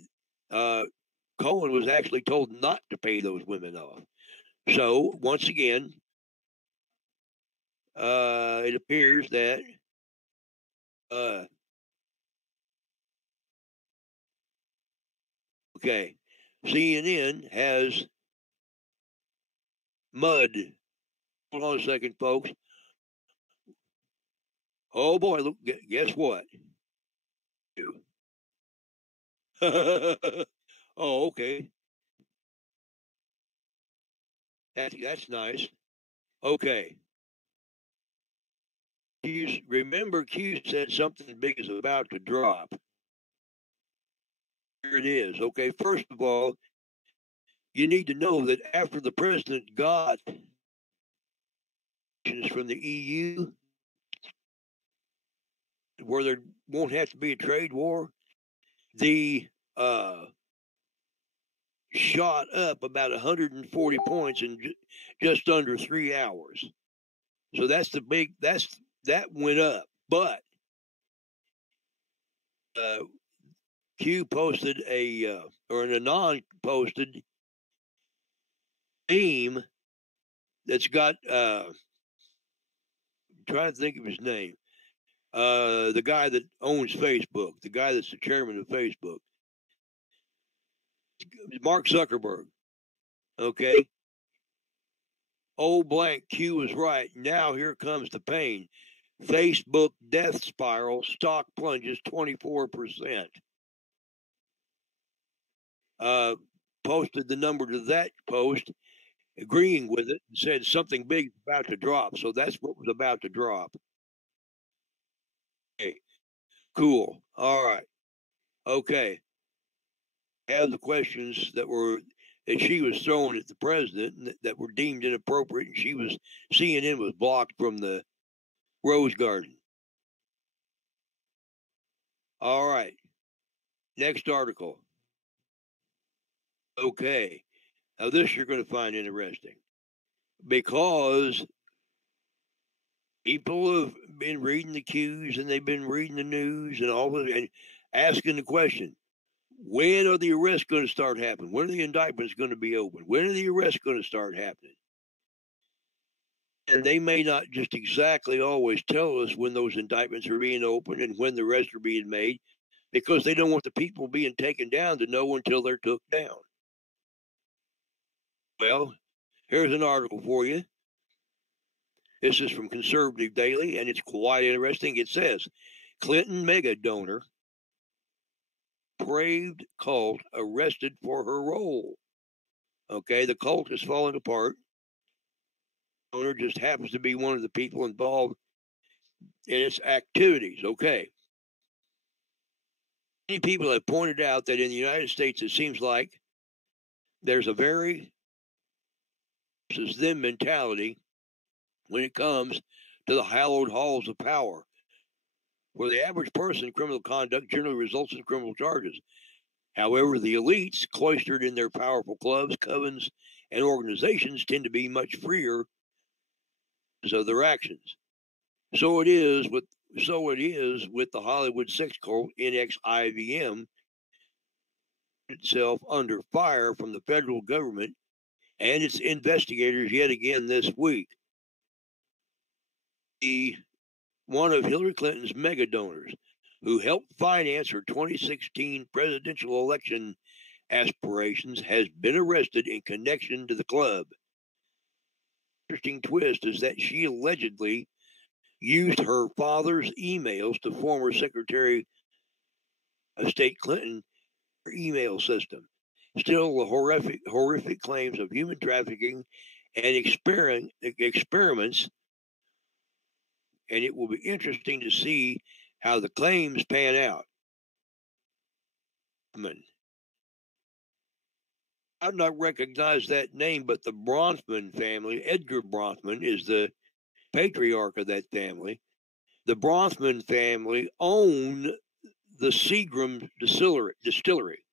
Cohen was actually told not to pay those women off. So, once again, it appears that CNN has mud. Hold on a second, folks. Oh boy, look, guess what? Oh, okay. That's nice. Okay. Remember, Q said something big is about to drop. Here it is. Okay, first of all, you need to know that after the president got from the EU, where there won't have to be a trade war, the shot up about 140 points in just under 3 hours. So that went up. But Q posted or an Anon posted meme that's got I'm trying to think of his name. The guy that owns Facebook, the guy that's the chairman of Facebook, Mark Zuckerberg. Okay. Old blank Q was right. Now here comes the pain. Facebook death spiral, stock plunges 24%. Posted the number to that post, agreeing with it, and said something big is about to drop. So that's what was about to drop. Okay, cool. All right. Okay. Have the questions that she was throwing at the president that were deemed inappropriate, and CNN was blocked from the Rose Garden. All right. Next article. Okay. Now this you're going to find interesting, because people have been reading the Qs and they've been reading the news and all of it, and asking the question, when are the arrests going to start happening? When are the indictments going to be open? When are the arrests going to start happening? And they may not just exactly always tell us when those indictments are being opened and when the arrests are being made, because they don't want the people being taken down to know until they're took down. Well, here's an article for you. This is from Conservative Daily, and it's quite interesting. It says, Clinton mega donor, depraved cult arrested for her role. Okay, the cult is falling apart. owner just happens to be one of the people involved in its activities. Okay. Many people have pointed out that in the United States, it seems like there's a very versus them mentality when it comes to the hallowed halls of power, where the average person, criminal conduct generally results in criminal charges. However, the elites, cloistered in their powerful clubs, covens, and organizations, tend to be much freer of their actions. So it is with the Hollywood sex cult NXIVM itself under fire from the federal government and its investigators yet again this week. One of Hillary Clinton's mega donors, who helped finance her 2016 presidential election aspirations, has been arrested in connection to the club. Interesting twist is that she allegedly used her father's emails to former Secretary of State Clinton email system. Still, the horrific claims of human trafficking and experiments, and it will be interesting to see how the claims pan out. I've not recognized that name, but the Bronfman family, Edgar Bronfman, is the patriarch of that family. The Bronfman family own the Seagram distillery.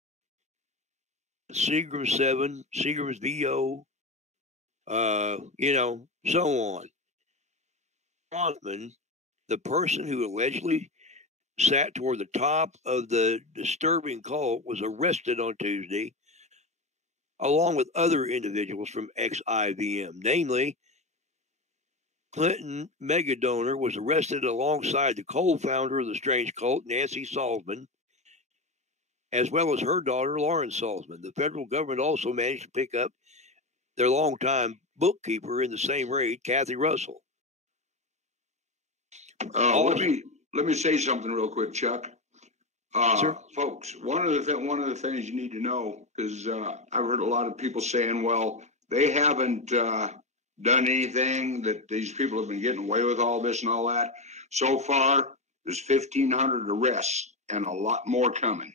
Seagram 7, Seagram's VO, so on. Bronfman, the person who allegedly sat toward the top of the disturbing cult, was arrested on Tuesday, along with other individuals from XIVM. Namely, Clinton mega donor was arrested alongside the co-founder of the strange cult, Nancy Salzman, as well as her daughter, Lauren Salzman. The federal government also managed to pick up their longtime bookkeeper in the same raid, Kathy Russell. Let me say something real quick, Chuck. Folks, one of the things you need to know, because I've heard a lot of people saying, well, they haven't done anything, that these people have been getting away with all this and all that. So far, there's 1,500 arrests and a lot more coming.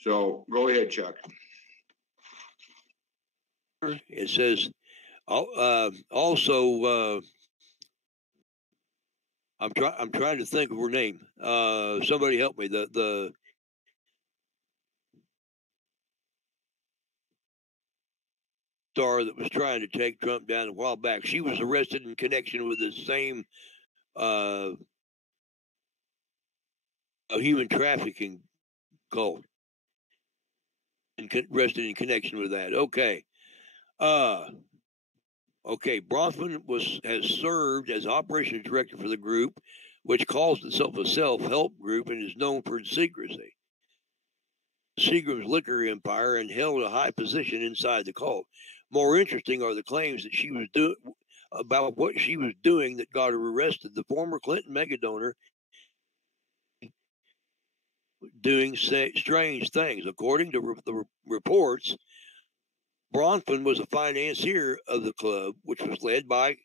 So go ahead, Chuck. It says also. I'm trying to think of her name. Somebody help me. The star that was trying to take Trump down a while back. She was arrested in connection with the same human trafficking cult. Arrested in connection with that. Okay. Bronfman has served as operations director for the group, which calls itself a self-help group and is known for its secrecy. Seagram's liquor empire, and held a high position inside the cult. More interesting are the claims that she was doing about what she was doing that got her arrested. The former Clinton mega donor doing strange things. According to the reports, Bronfman was a financier of the club, which was led by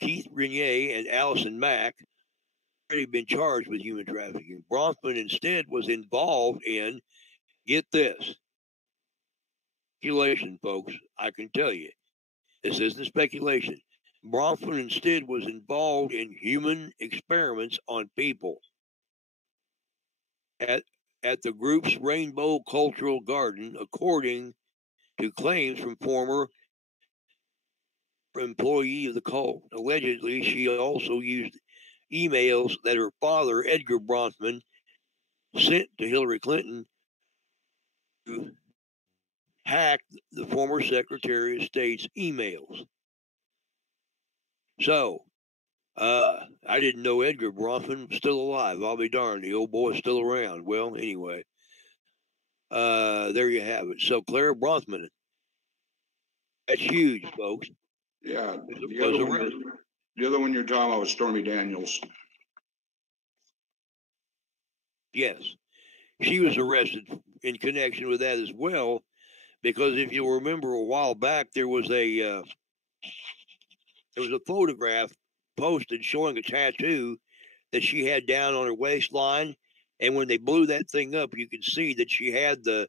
Keith Renier and Allison Mack, already been charged with human trafficking. Bronfman instead was involved in, get this, speculation, folks. I can tell you, this isn't speculation. Bronfman instead was involved in human experiments on people at the group's Rainbow Cultural Garden, according to claims from former employee of the cult. Allegedly, she also used emails that her father, Edgar Bronfman, sent to Hillary Clinton to hack the former Secretary of State's emails. So, I didn't know Edgar Bronfman was still alive. I'll be darned. The old boy's still around. Well, anyway, there you have it. So, Clara Bronfman. That's huge, folks. Yeah. The other one you're talking about was Stormy Daniels. Yes. She was arrested in connection with that as well, because if you'll remember a while back, there was a there was a photograph posted showing a tattoo that she had down on her waistline, and when they blew that thing up, you could see that she had the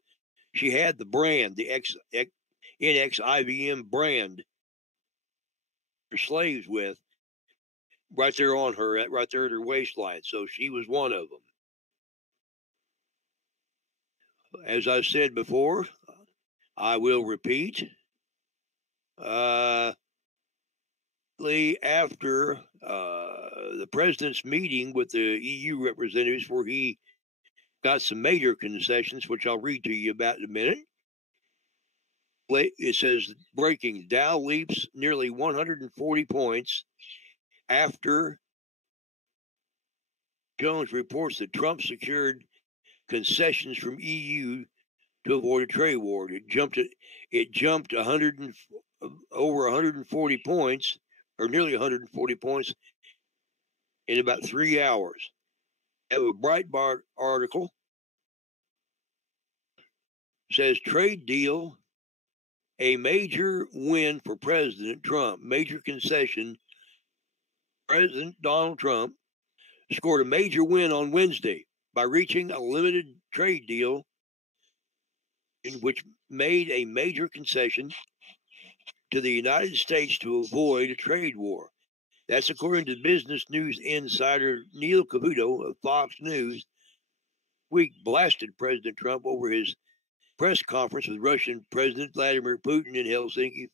brand, the NXIVM brand, her slaves with, right there on her, right there at her waistline. So she was one of them. As I said before, I will repeat. After the president's meeting with the EU representatives, where he got some major concessions, which I'll read to you about in a minute. It says, breaking, Dow leaps nearly 140 points after Jones reports that Trump secured concessions from EU to avoid a trade war. It jumped over 140 points, or nearly 140 points, in about 3 hours. I have a Breitbart article. Says trade deal, a major win for President Trump. Major concession. President Donald Trump scored a major win on Wednesday by reaching a limited trade deal in which made a major concession to the United States to avoid a trade war. That's according to Business News insider Neil Cavuto of Fox News. Week blasted President Trump over his press conference with Russian President Vladimir Putin in Helsinki.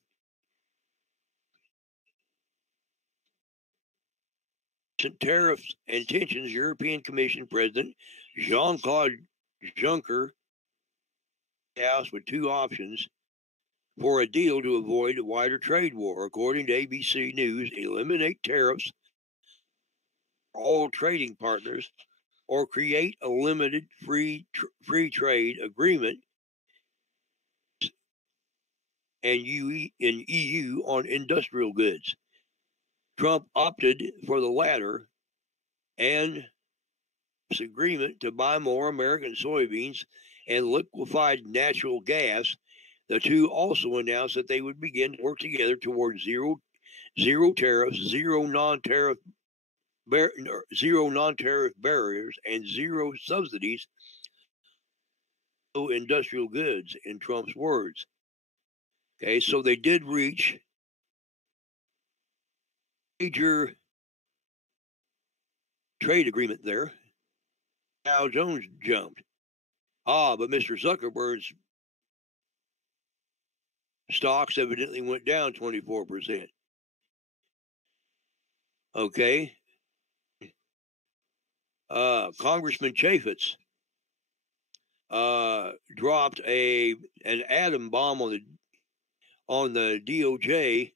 Tariffs and tensions, European Commission President Jean-Claude Juncker House with two options for a deal to avoid a wider trade war. According to ABC News, eliminate tariffs for all trading partners or create a limited free trade agreement and EU on industrial goods. Trump opted for the latter and this agreement to buy more American soybeans and liquefied natural gas. The two also announced that they would begin to work together towards zero tariffs, zero non-tariff barriers, and zero subsidies to industrial goods, in Trump's words. Okay, so they did reach major trade agreement there. Dow Jones jumped. But Mr. Zuckerberg's stocks evidently went down 24%. Okay. Congressman Chaffetz dropped an atom bomb on the DOJ.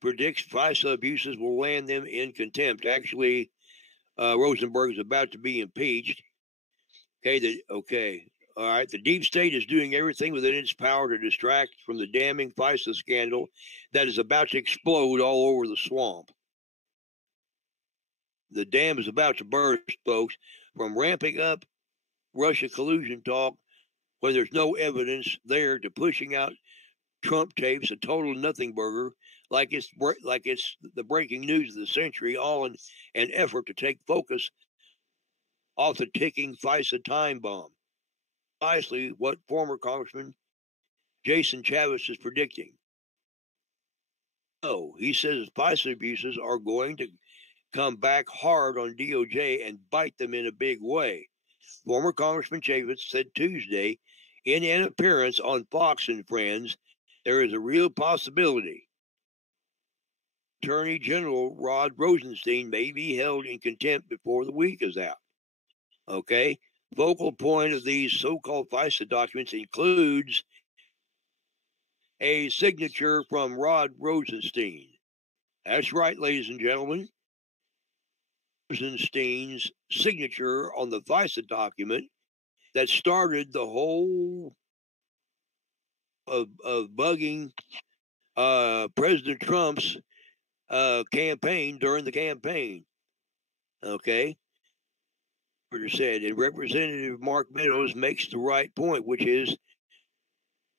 Predicts FISA abuses will land them in contempt. Actually, Rosenberg is about to be impeached. All right. The deep state is doing everything within its power to distract from the damning FISA scandal that is about to explode all over the swamp. The dam is about to burst, folks, from ramping up Russia collusion talk when there's no evidence there to pushing out Trump tapes, a total nothing burger, like it's the breaking news of the century, all in an effort to take focus off the ticking FISA time bomb. Precisely what former Congressman Jason Chaffetz is predicting. So he says FISA abuses are going to come back hard on DOJ and bite them in a big way. Former Congressman Chaffetz said Tuesday in an appearance on Fox and Friends, there is a real possibility Attorney General Rod Rosenstein may be held in contempt before the week is out. Okay? Focal point of these so-called FISA documents includes a signature from Rod Rosenstein. That's right, ladies and gentlemen. Rosenstein's signature on the FISA document that started the whole of bugging President Trump's campaign during the campaign. Okay? Said, and Representative Mark Meadows makes the right point, which is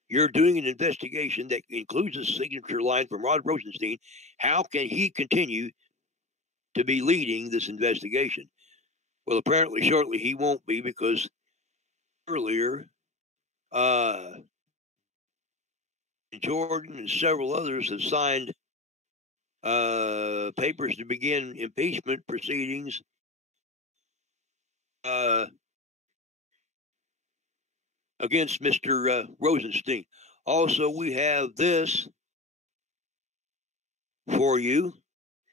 You're doing an investigation that includes a signature line from Rod Rosenstein. How can he continue to be leading this investigation? Well, apparently, shortly he won't be, because earlier, Jordan and several others have signed papers to begin impeachment proceedings against Mr. Rosenstein. Also, we have this for you.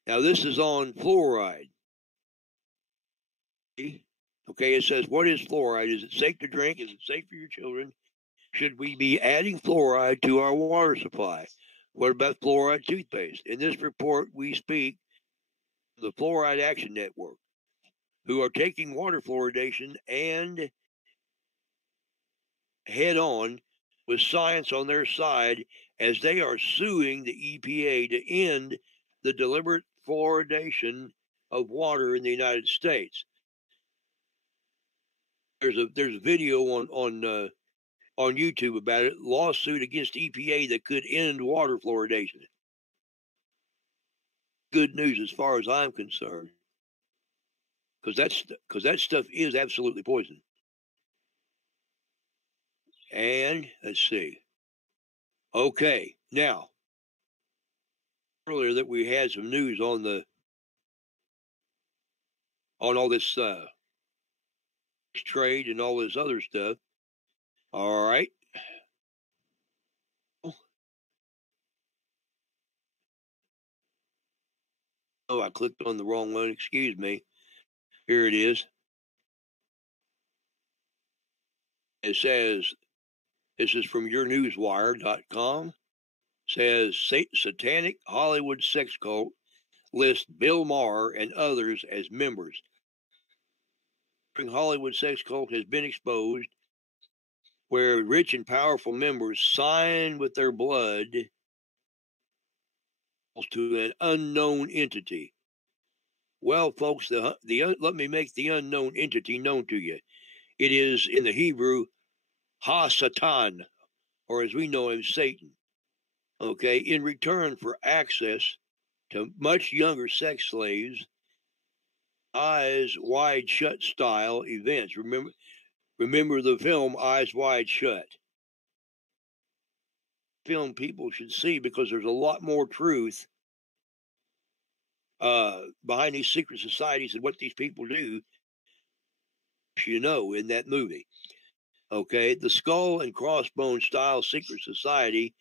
Now, this is on fluoride. Okay, it says, what is fluoride? Is it safe to drink? Is it safe for your children? Should we be adding fluoride to our water supply? What about fluoride toothpaste? In this report, we speak to the Fluoride Action Network, who are taking water fluoridation and head on with science on their side, as they are suing the EPA to end the deliberate fluoridation of water in the United States. There's a video on YouTube about it, lawsuit against EPA that could end water fluoridation. Good news as far as I'm concerned, because that stuff is absolutely poison. And let's see. Okay, now earlier that we had some news on all this trade and all this other stuff. All right. Oh, I clicked on the wrong one. Excuse me. Here it is. It says, this is from yournewswire.com. Says, satanic Hollywood sex cult lists Bill Maher and others as members. Hollywood sex cult has been exposed, where rich and powerful members sign with their blood to an unknown entity. Well, folks, let me make the unknown entity known to you. It is, in the Hebrew, Ha-Satan, or as we know him, Satan. Okay, in return for access to much younger sex slaves, Eyes Wide Shut style events. Remember the film Eyes Wide Shut. Film people should see, because there's a lot more truth behind these secret societies and what these people do, in that movie. Okay, the Skull and Crossbones style secret society,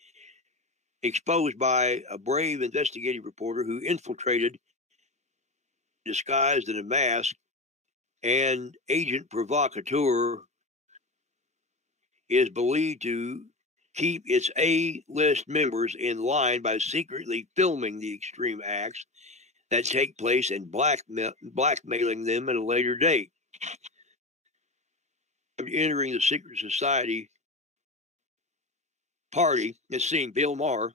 exposed by a brave investigative reporter who infiltrated, disguised in a mask, and agent provocateur, is believed to keep its A-list members in line by secretly filming the extreme acts that take place and blackmailing them at a later date. Entering the secret society party and seeing Bill Maher,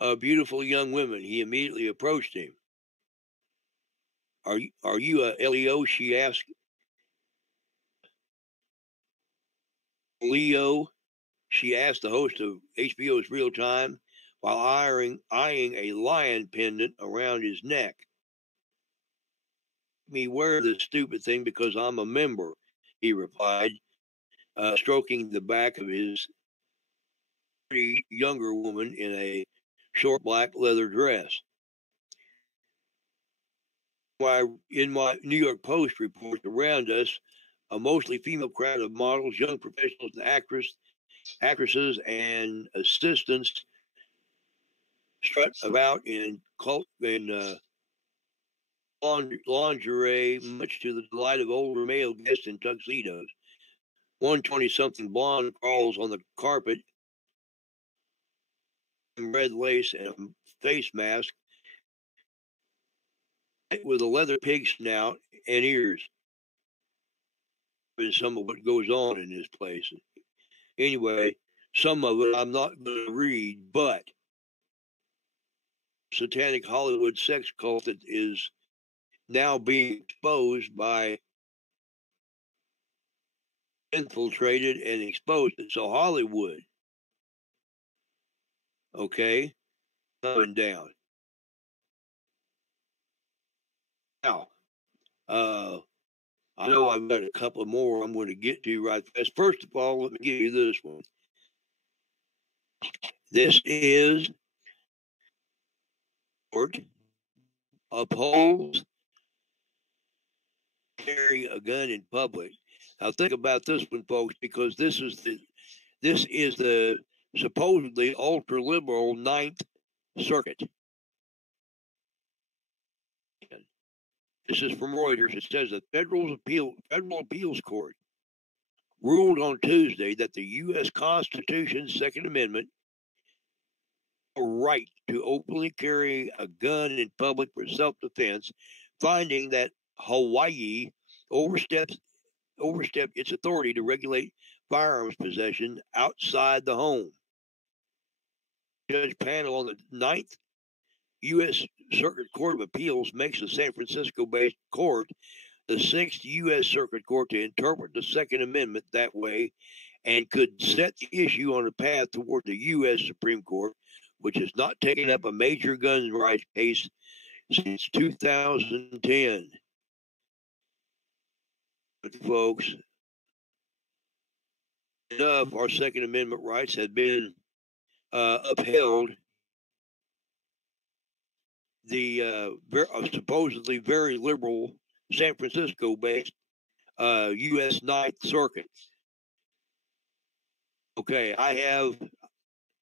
a beautiful young woman, he immediately approached him. Are you a Leo? She asked. Leo, she asked the host of HBO's Real Time, while eyeing a lion pendant around his neck. Me wear this stupid thing because I'm a member, he replied, stroking the back of his pretty younger woman in a short black leather dress. In my New York Post reports, around us, a mostly female crowd of models, young professionals, and actresses, and assistants strut about in lingerie, much to the delight of older male guests in tuxedos. One 20-something blonde crawls on the carpet in red lace and a face mask with a leather pig snout and ears. And some of what goes on in this place. Anyway, some of it I'm not going to read, but satanic Hollywood sex cult that is now being exposed by infiltrated and exposed it. So Hollywood, okay, coming down. Now, I know I've got a couple more I'm going to get to right fast. First of all, let me give you this one. This is court upholds carry a gun in public. Now think about this one, folks, because this is the supposedly ultra liberal Ninth Circuit. This is from Reuters. It says the Federal Appeals Court ruled on Tuesday that the U.S. Constitution's Second Amendment a right to openly carry a gun in public for self-defense, finding that Hawaii overstepped its authority to regulate firearms possession outside the home. Judge panel on the Ninth U.S. Circuit Court of Appeals makes the San Francisco-based court the sixth U.S. Circuit Court to interpret the Second Amendment that way, and could set the issue on a path toward the U.S. Supreme Court, which has not taken up a major gun rights case since 2010. But folks, enough, our Second Amendment rights have been upheld. The supposedly very liberal San Francisco-based U.S. Ninth Circuit. Okay,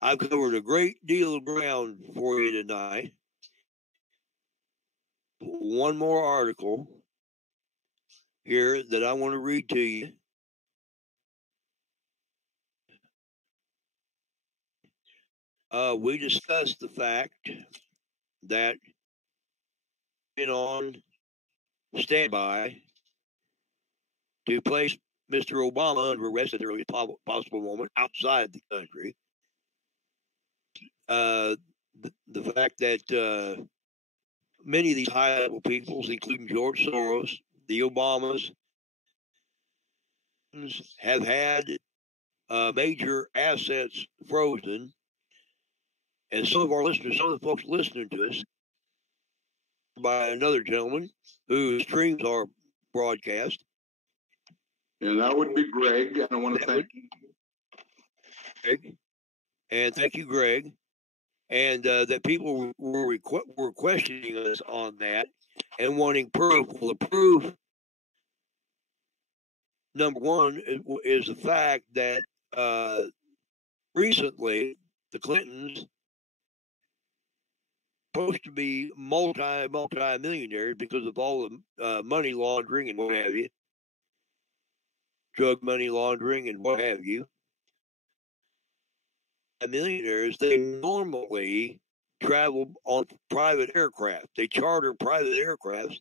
I've covered a great deal of ground for you tonight. One more article here that I want to read to you. We discussed the fact that been on standby to place Mr. Obama under arrest at the earliest possible moment outside the country. The fact that many of these high-level peoples, including George Soros, the Obamas, have had major assets frozen. And some of the folks listening to us, by another gentleman who streams our broadcast. And that would be Greg. And I want to thank Greg. And thank you, Greg. And that people were questioning us on that and wanting proof. Well, the proof, number one, is the fact that recently the Clintons supposed to be multi-millionaires because of all the money laundering and what have you, drug money laundering and what have you. Millionaires, they normally travel on private aircraft. They charter private aircrafts,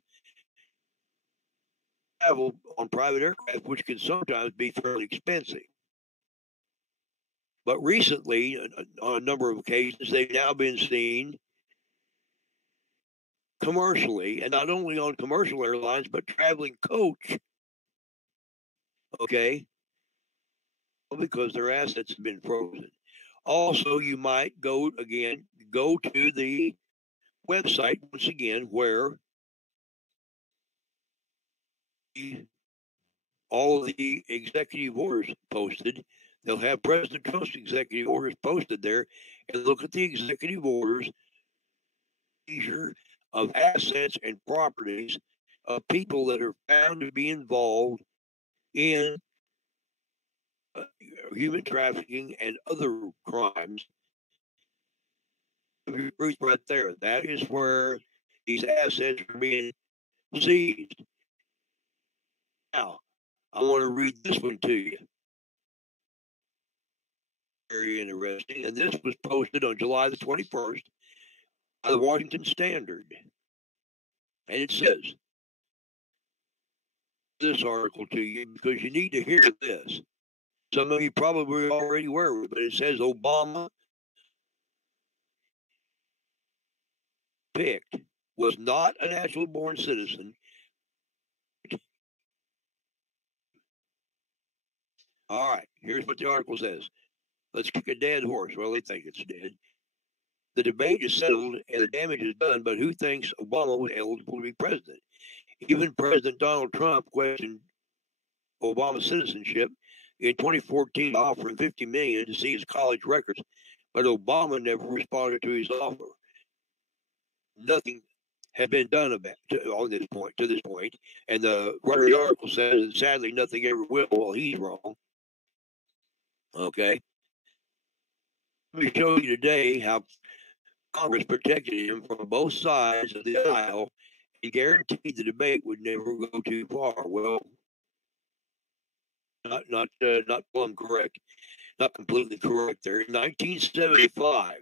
travel on private aircraft, which can sometimes be fairly expensive. But recently, on a number of occasions, they've now been seen commercially, and not only on commercial airlines, but traveling coach. Okay? Because their assets have been frozen. Also, you might go to the website once again where all of the executive orders posted. They'll have President Trump's executive orders posted there, and look at the executive orders of assets and properties of people that are found to be involved in human trafficking and other crimes. Right there. That is where these assets are being seized. Now, I want to read this one to you. Very interesting. And this was posted on July the 21st by the Washington Standard. And it says this article to you because you need to hear this. Some of you probably already aware of it, but it says Obama picked was not a natural born citizen. All right, here's what the article says. Let's kick a dead horse. Well, they think it's dead. The debate is settled and the damage is done, but who thinks Obama was eligible to be president? Even President Donald Trump questioned Obama's citizenship in 2014, offering $50 million to see his college records, but Obama never responded to his offer. Nothing had been done about to this point, and the writer of the article says that sadly nothing ever will. Well, he's wrong. Okay, let me show you today how Congress protected him from both sides of the aisle and guaranteed the debate would never go too far. Well, not plumb correct, not completely correct there. In 1975,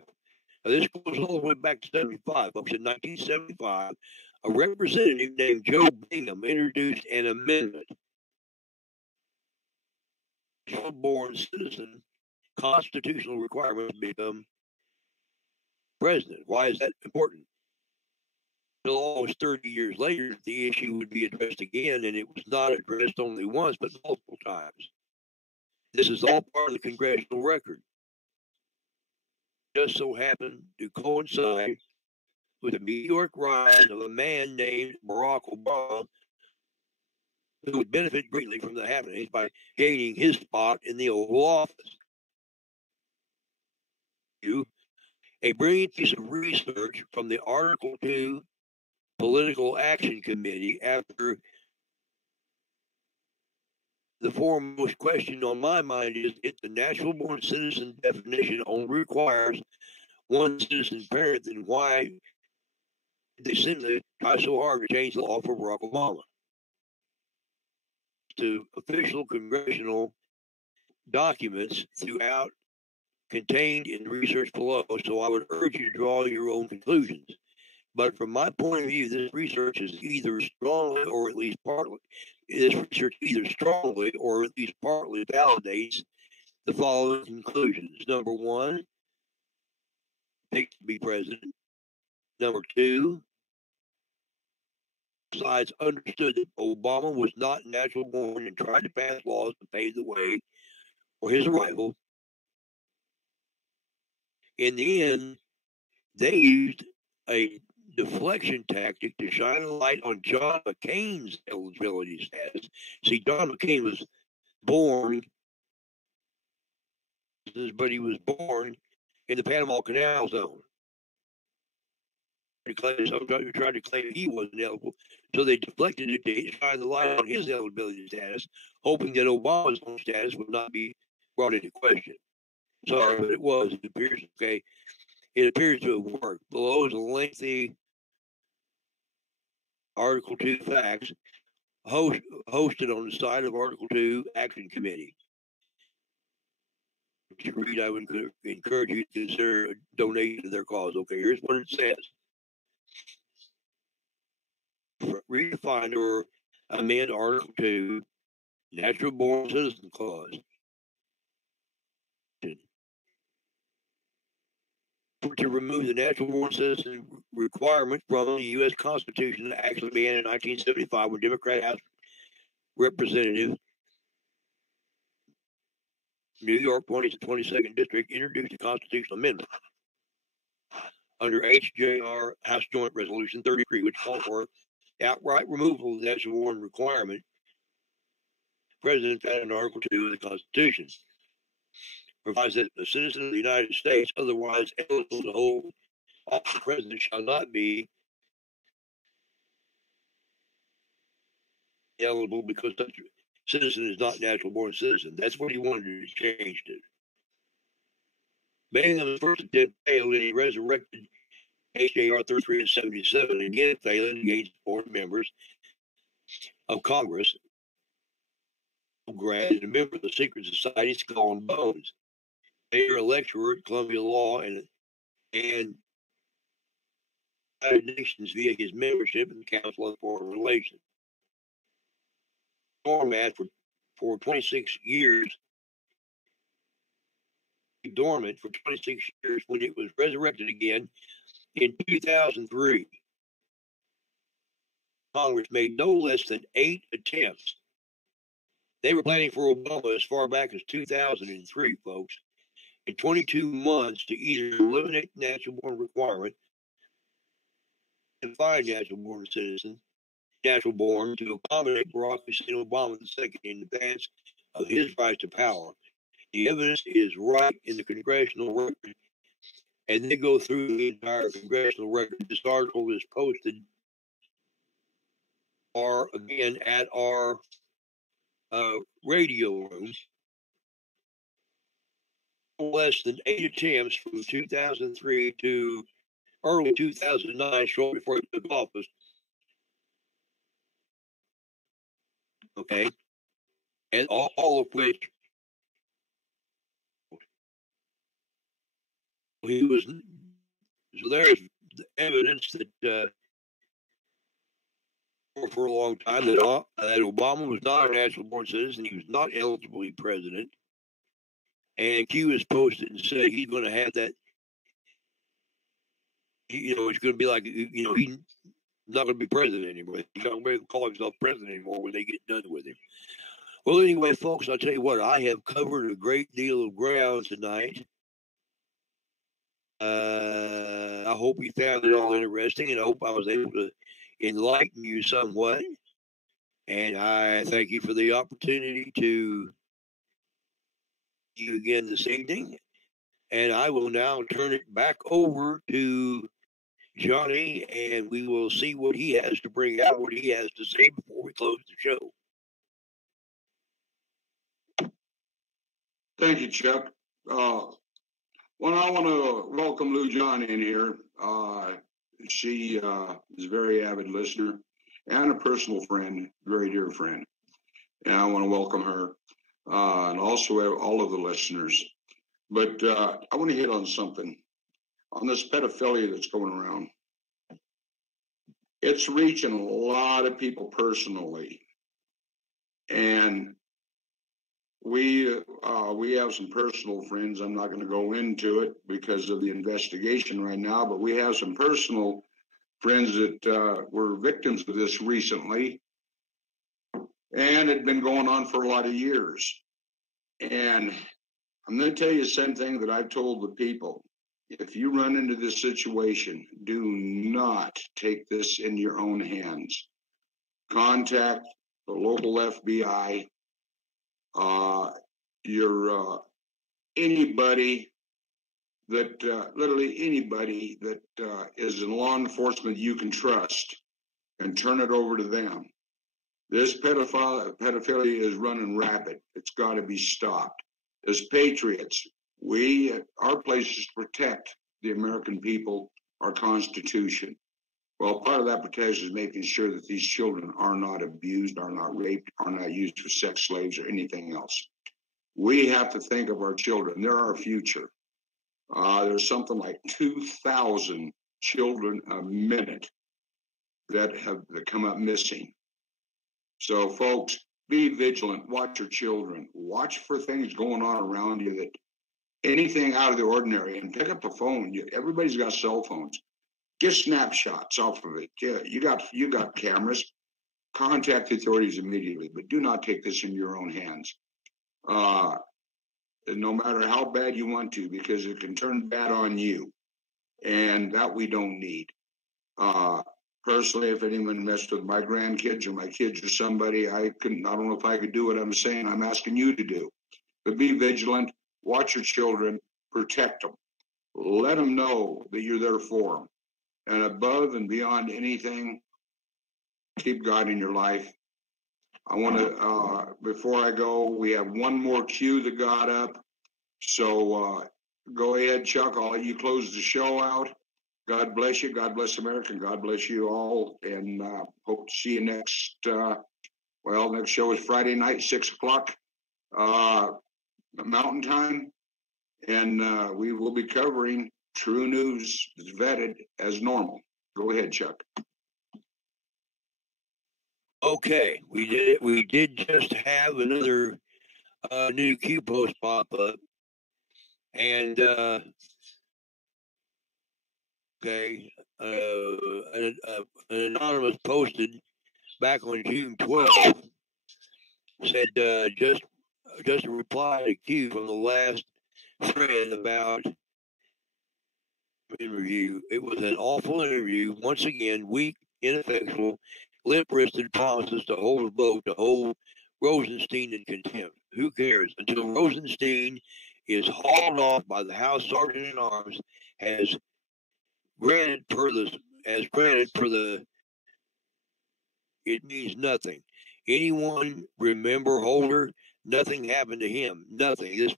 now this goes all the way back to 75, folks. In 1975, a representative named Joe Bingham introduced an amendment. Born citizen constitutional requirement to become president. Why is that important? Until almost 30 years later, the issue would be addressed again, and it was not addressed only once, but multiple times. This is all part of the congressional record. Just so happened to coincide with the meteoric rise of a man named Barack Obama, who would benefit greatly from the happenings by gaining his spot in the Oval Office. A brilliant piece of research from the Article 2 Political Action Committee after the foremost question on my mind is if the natural born citizen definition only requires one citizen parent, then why did they simply try so hard to change the law for Barack Obama? To official congressional documents throughout contained in the research below, so I would urge you to draw your own conclusions. But from my point of view, this research is either strongly or at least partly, validates the following conclusions. Number one, picked to be president. Number two, sides understood that Obama was not natural born and tried to pass laws to pave the way for his arrival. In the end, they used a deflection tactic to shine a light on John McCain's eligibility status. See, John McCain was born, but he was born in the Panama Canal Zone. Sometimes tried to claim he wasn't eligible, so they deflected it to shine the light on his eligibility status, hoping that Obama's own status would not be brought into question. Sorry, but it was. It appears okay. It appears to have worked. Below is a lengthy Article 2 facts hosted on the side of Article 2 Action Committee. If you read, I would encourage you to consider a donation to their cause. Okay, here's what it says. Redefine or amend Article 2 Natural Born Citizen Clause. To remove the natural born citizen requirement from the U.S. Constitution that actually began in 1975 when Democrat House Representative New York 22nd District introduced a constitutional amendment under HJR House Joint Resolution 33, which called for outright removal of the natural born requirement. President found in Article 2 of the Constitution provides that a citizen of the United States otherwise eligible to hold office of president shall not be eligible because such a citizen is not natural born citizen. That's what he wanted to change it. Bingham's first attempt failed and he resurrected HJR 33 and 77, again failing against board members of Congress, grad and a member of the secret society Skull and Bones. Later a lecturer at Columbia Law and United Nations via his membership in the Council on Foreign Relations. Format for 26 years, dormant for 26 years when it was resurrected again in 2003. Congress made no less than 8 attempts They were planning for Obama as far back as 2003, folks. In 22 months to either eliminate the natural-born requirement and find natural-born citizens, natural-born, to accommodate Barack Hussein Obama II in advance of his rise to power. The evidence is right in the congressional record, and they go through the entire congressional record. This article is posted again at our radio room. Less than 8 attempts from 2003 to early 2009, shortly before he took office. Okay. And all of which he was. So there's evidence that for a long time that Obama was not a natural-born citizen. He was not eligible to be president. And Q has posted and said he's going to have that. It's going to be like, he's not going to be president anymore. He's not going to call himself president anymore when they get done with him. Well, anyway, folks, I'll tell you what, I have covered a great deal of ground tonight. I hope you found it all interesting, and I hope I was able to enlighten you somewhat. And I thank you for the opportunity to see you again this evening. And I will now turn it back over to Johnny, and we will see what he has to bring out, what he has to say before we close the show. Thank you, Chuck. Well, I want to welcome Lou John in here. She is a very avid listener and a personal friend, very dear friend. And I want to welcome her and also all of the listeners. But I want to hit on something. On this pedophilia that's going around. It's reaching a lot of people personally. And we have some personal friends. I'm not going to go into it because of the investigation right now, but we have some personal friends that were victims of this recently. And it had been going on for a lot of years. And I'm going to tell you the same thing that I've told the people. If you run into this situation, do not take this in your own hands. Contact the local FBI, anybody that, literally anybody that is in law enforcement you can trust, and turn it over to them. This pedophilia is running rapid. It's got to be stopped. As patriots, our place is to protect the American people, our Constitution. Well, part of that protection is making sure that these children are not abused, are not raped, are not used for sex slaves or anything else. We have to think of our children. They're our future. There's something like 2,000 children a minute that come up missing. So, folks, be vigilant. Watch your children. Watch for things going on around you that anything out of the ordinary, and pick up the phone. Everybody's got cell phones. Get snapshots off of it. Yeah, you got cameras. Contact the authorities immediately, but do not take this in your own hands. No matter how bad you want to, because it can turn bad on you, and that we don't need. Personally, if anyone messed with my grandkids or my kids or somebody, I don't know if I could do what I'm saying I'm asking you to do. But be vigilant, watch your children, protect them. Let them know that you're there for them. And above and beyond anything, keep God in your life. I want to, before I go, we have one more cue that got up. So go ahead, Chuck. I'll let you close the show out. God bless you. God bless America. God bless you all. And hope to see you next. Next show is Friday night, 6 o'clock Mountain Time. And we will be covering True News Vetted as normal. Go ahead, Chuck. Okay, we did just have another new Q post pop up, and an anonymous posted back on June 12th said just a reply to Q from the last thread about interview. It was an awful interview. Once again, weak, ineffectual, lip-wristed promises to hold a vote, to hold Rosenstein in contempt. Who cares? Until Rosenstein is hauled off by the House Sergeant at Arms, as granted for the, it means nothing. Anyone remember Holder? Nothing happened to him. Nothing. This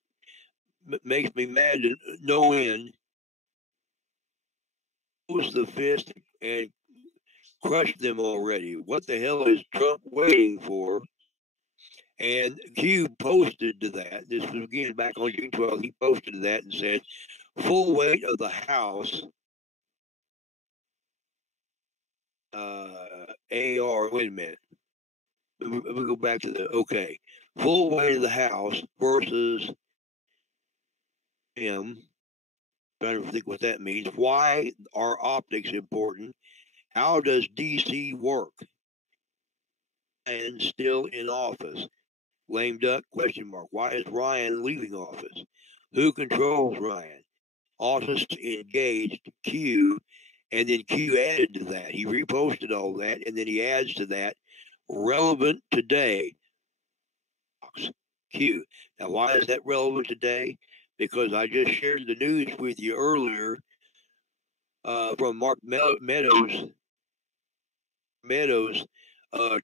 makes me mad to no end. Close the fist and crush them already. What the hell is Trump waiting for? And Q posted to that. This was again back on June 12th. He posted to that and said, full weight of the House AR, wait a minute. Let me go back to okay. Full weight of the House versus him. Trying to think what that means. Why are optics important? How does DC work? And still in office. Lame duck, question mark. Why is Ryan leaving office? Who controls Ryan? Autists engaged Q, and then Q added to that. He reposted all that, and then he adds to that, relevant today. Q. Now, why is that relevant today? Because I just shared the news with you earlier from Mark Meadows'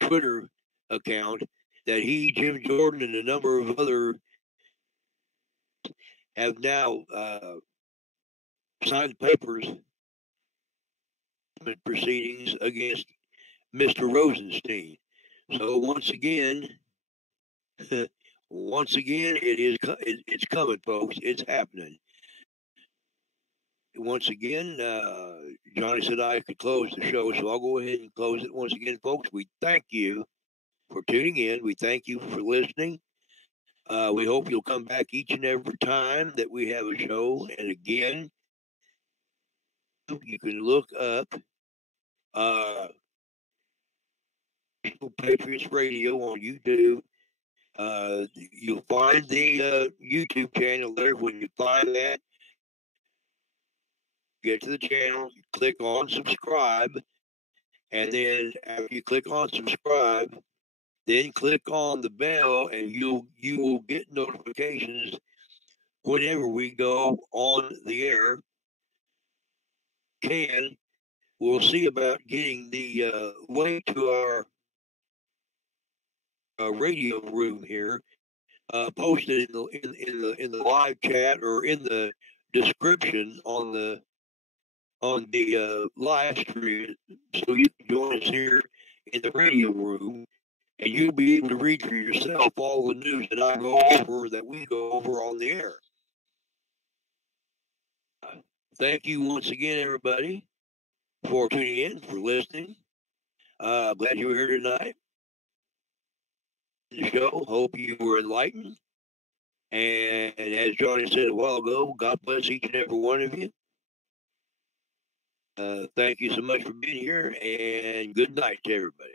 Twitter account that he, Jim Jordan, and a number of other have now signed papers proceedings against Mr. Rosenstein. So once again, it's coming, folks. It's happening. Once again, Johnny said I could close the show, so I'll go ahead and close it. Once again, folks, we thank you for tuning in. We thank you for listening. We hope you'll come back each and every time that we have a show. And again, you can look up Patriots Radio on YouTube. You'll find the YouTube channel there. When you find that, get to the channel, click on subscribe, and then after you click on subscribe, then click on the bell, and you will get notifications whenever we go on the air. We'll see about getting the link to our radio room here posted in the live chat or in the description on the live stream, so you can join us here in the radio room, and you'll be able to read for yourself all the news that we go over on the air. Thank you once again, everybody, for tuning in, for listening. Glad you were here tonight. The show. Hope you were enlightened. And as Johnny said a while ago, God bless each and every one of you. Thank you so much for being here, and good night to everybody.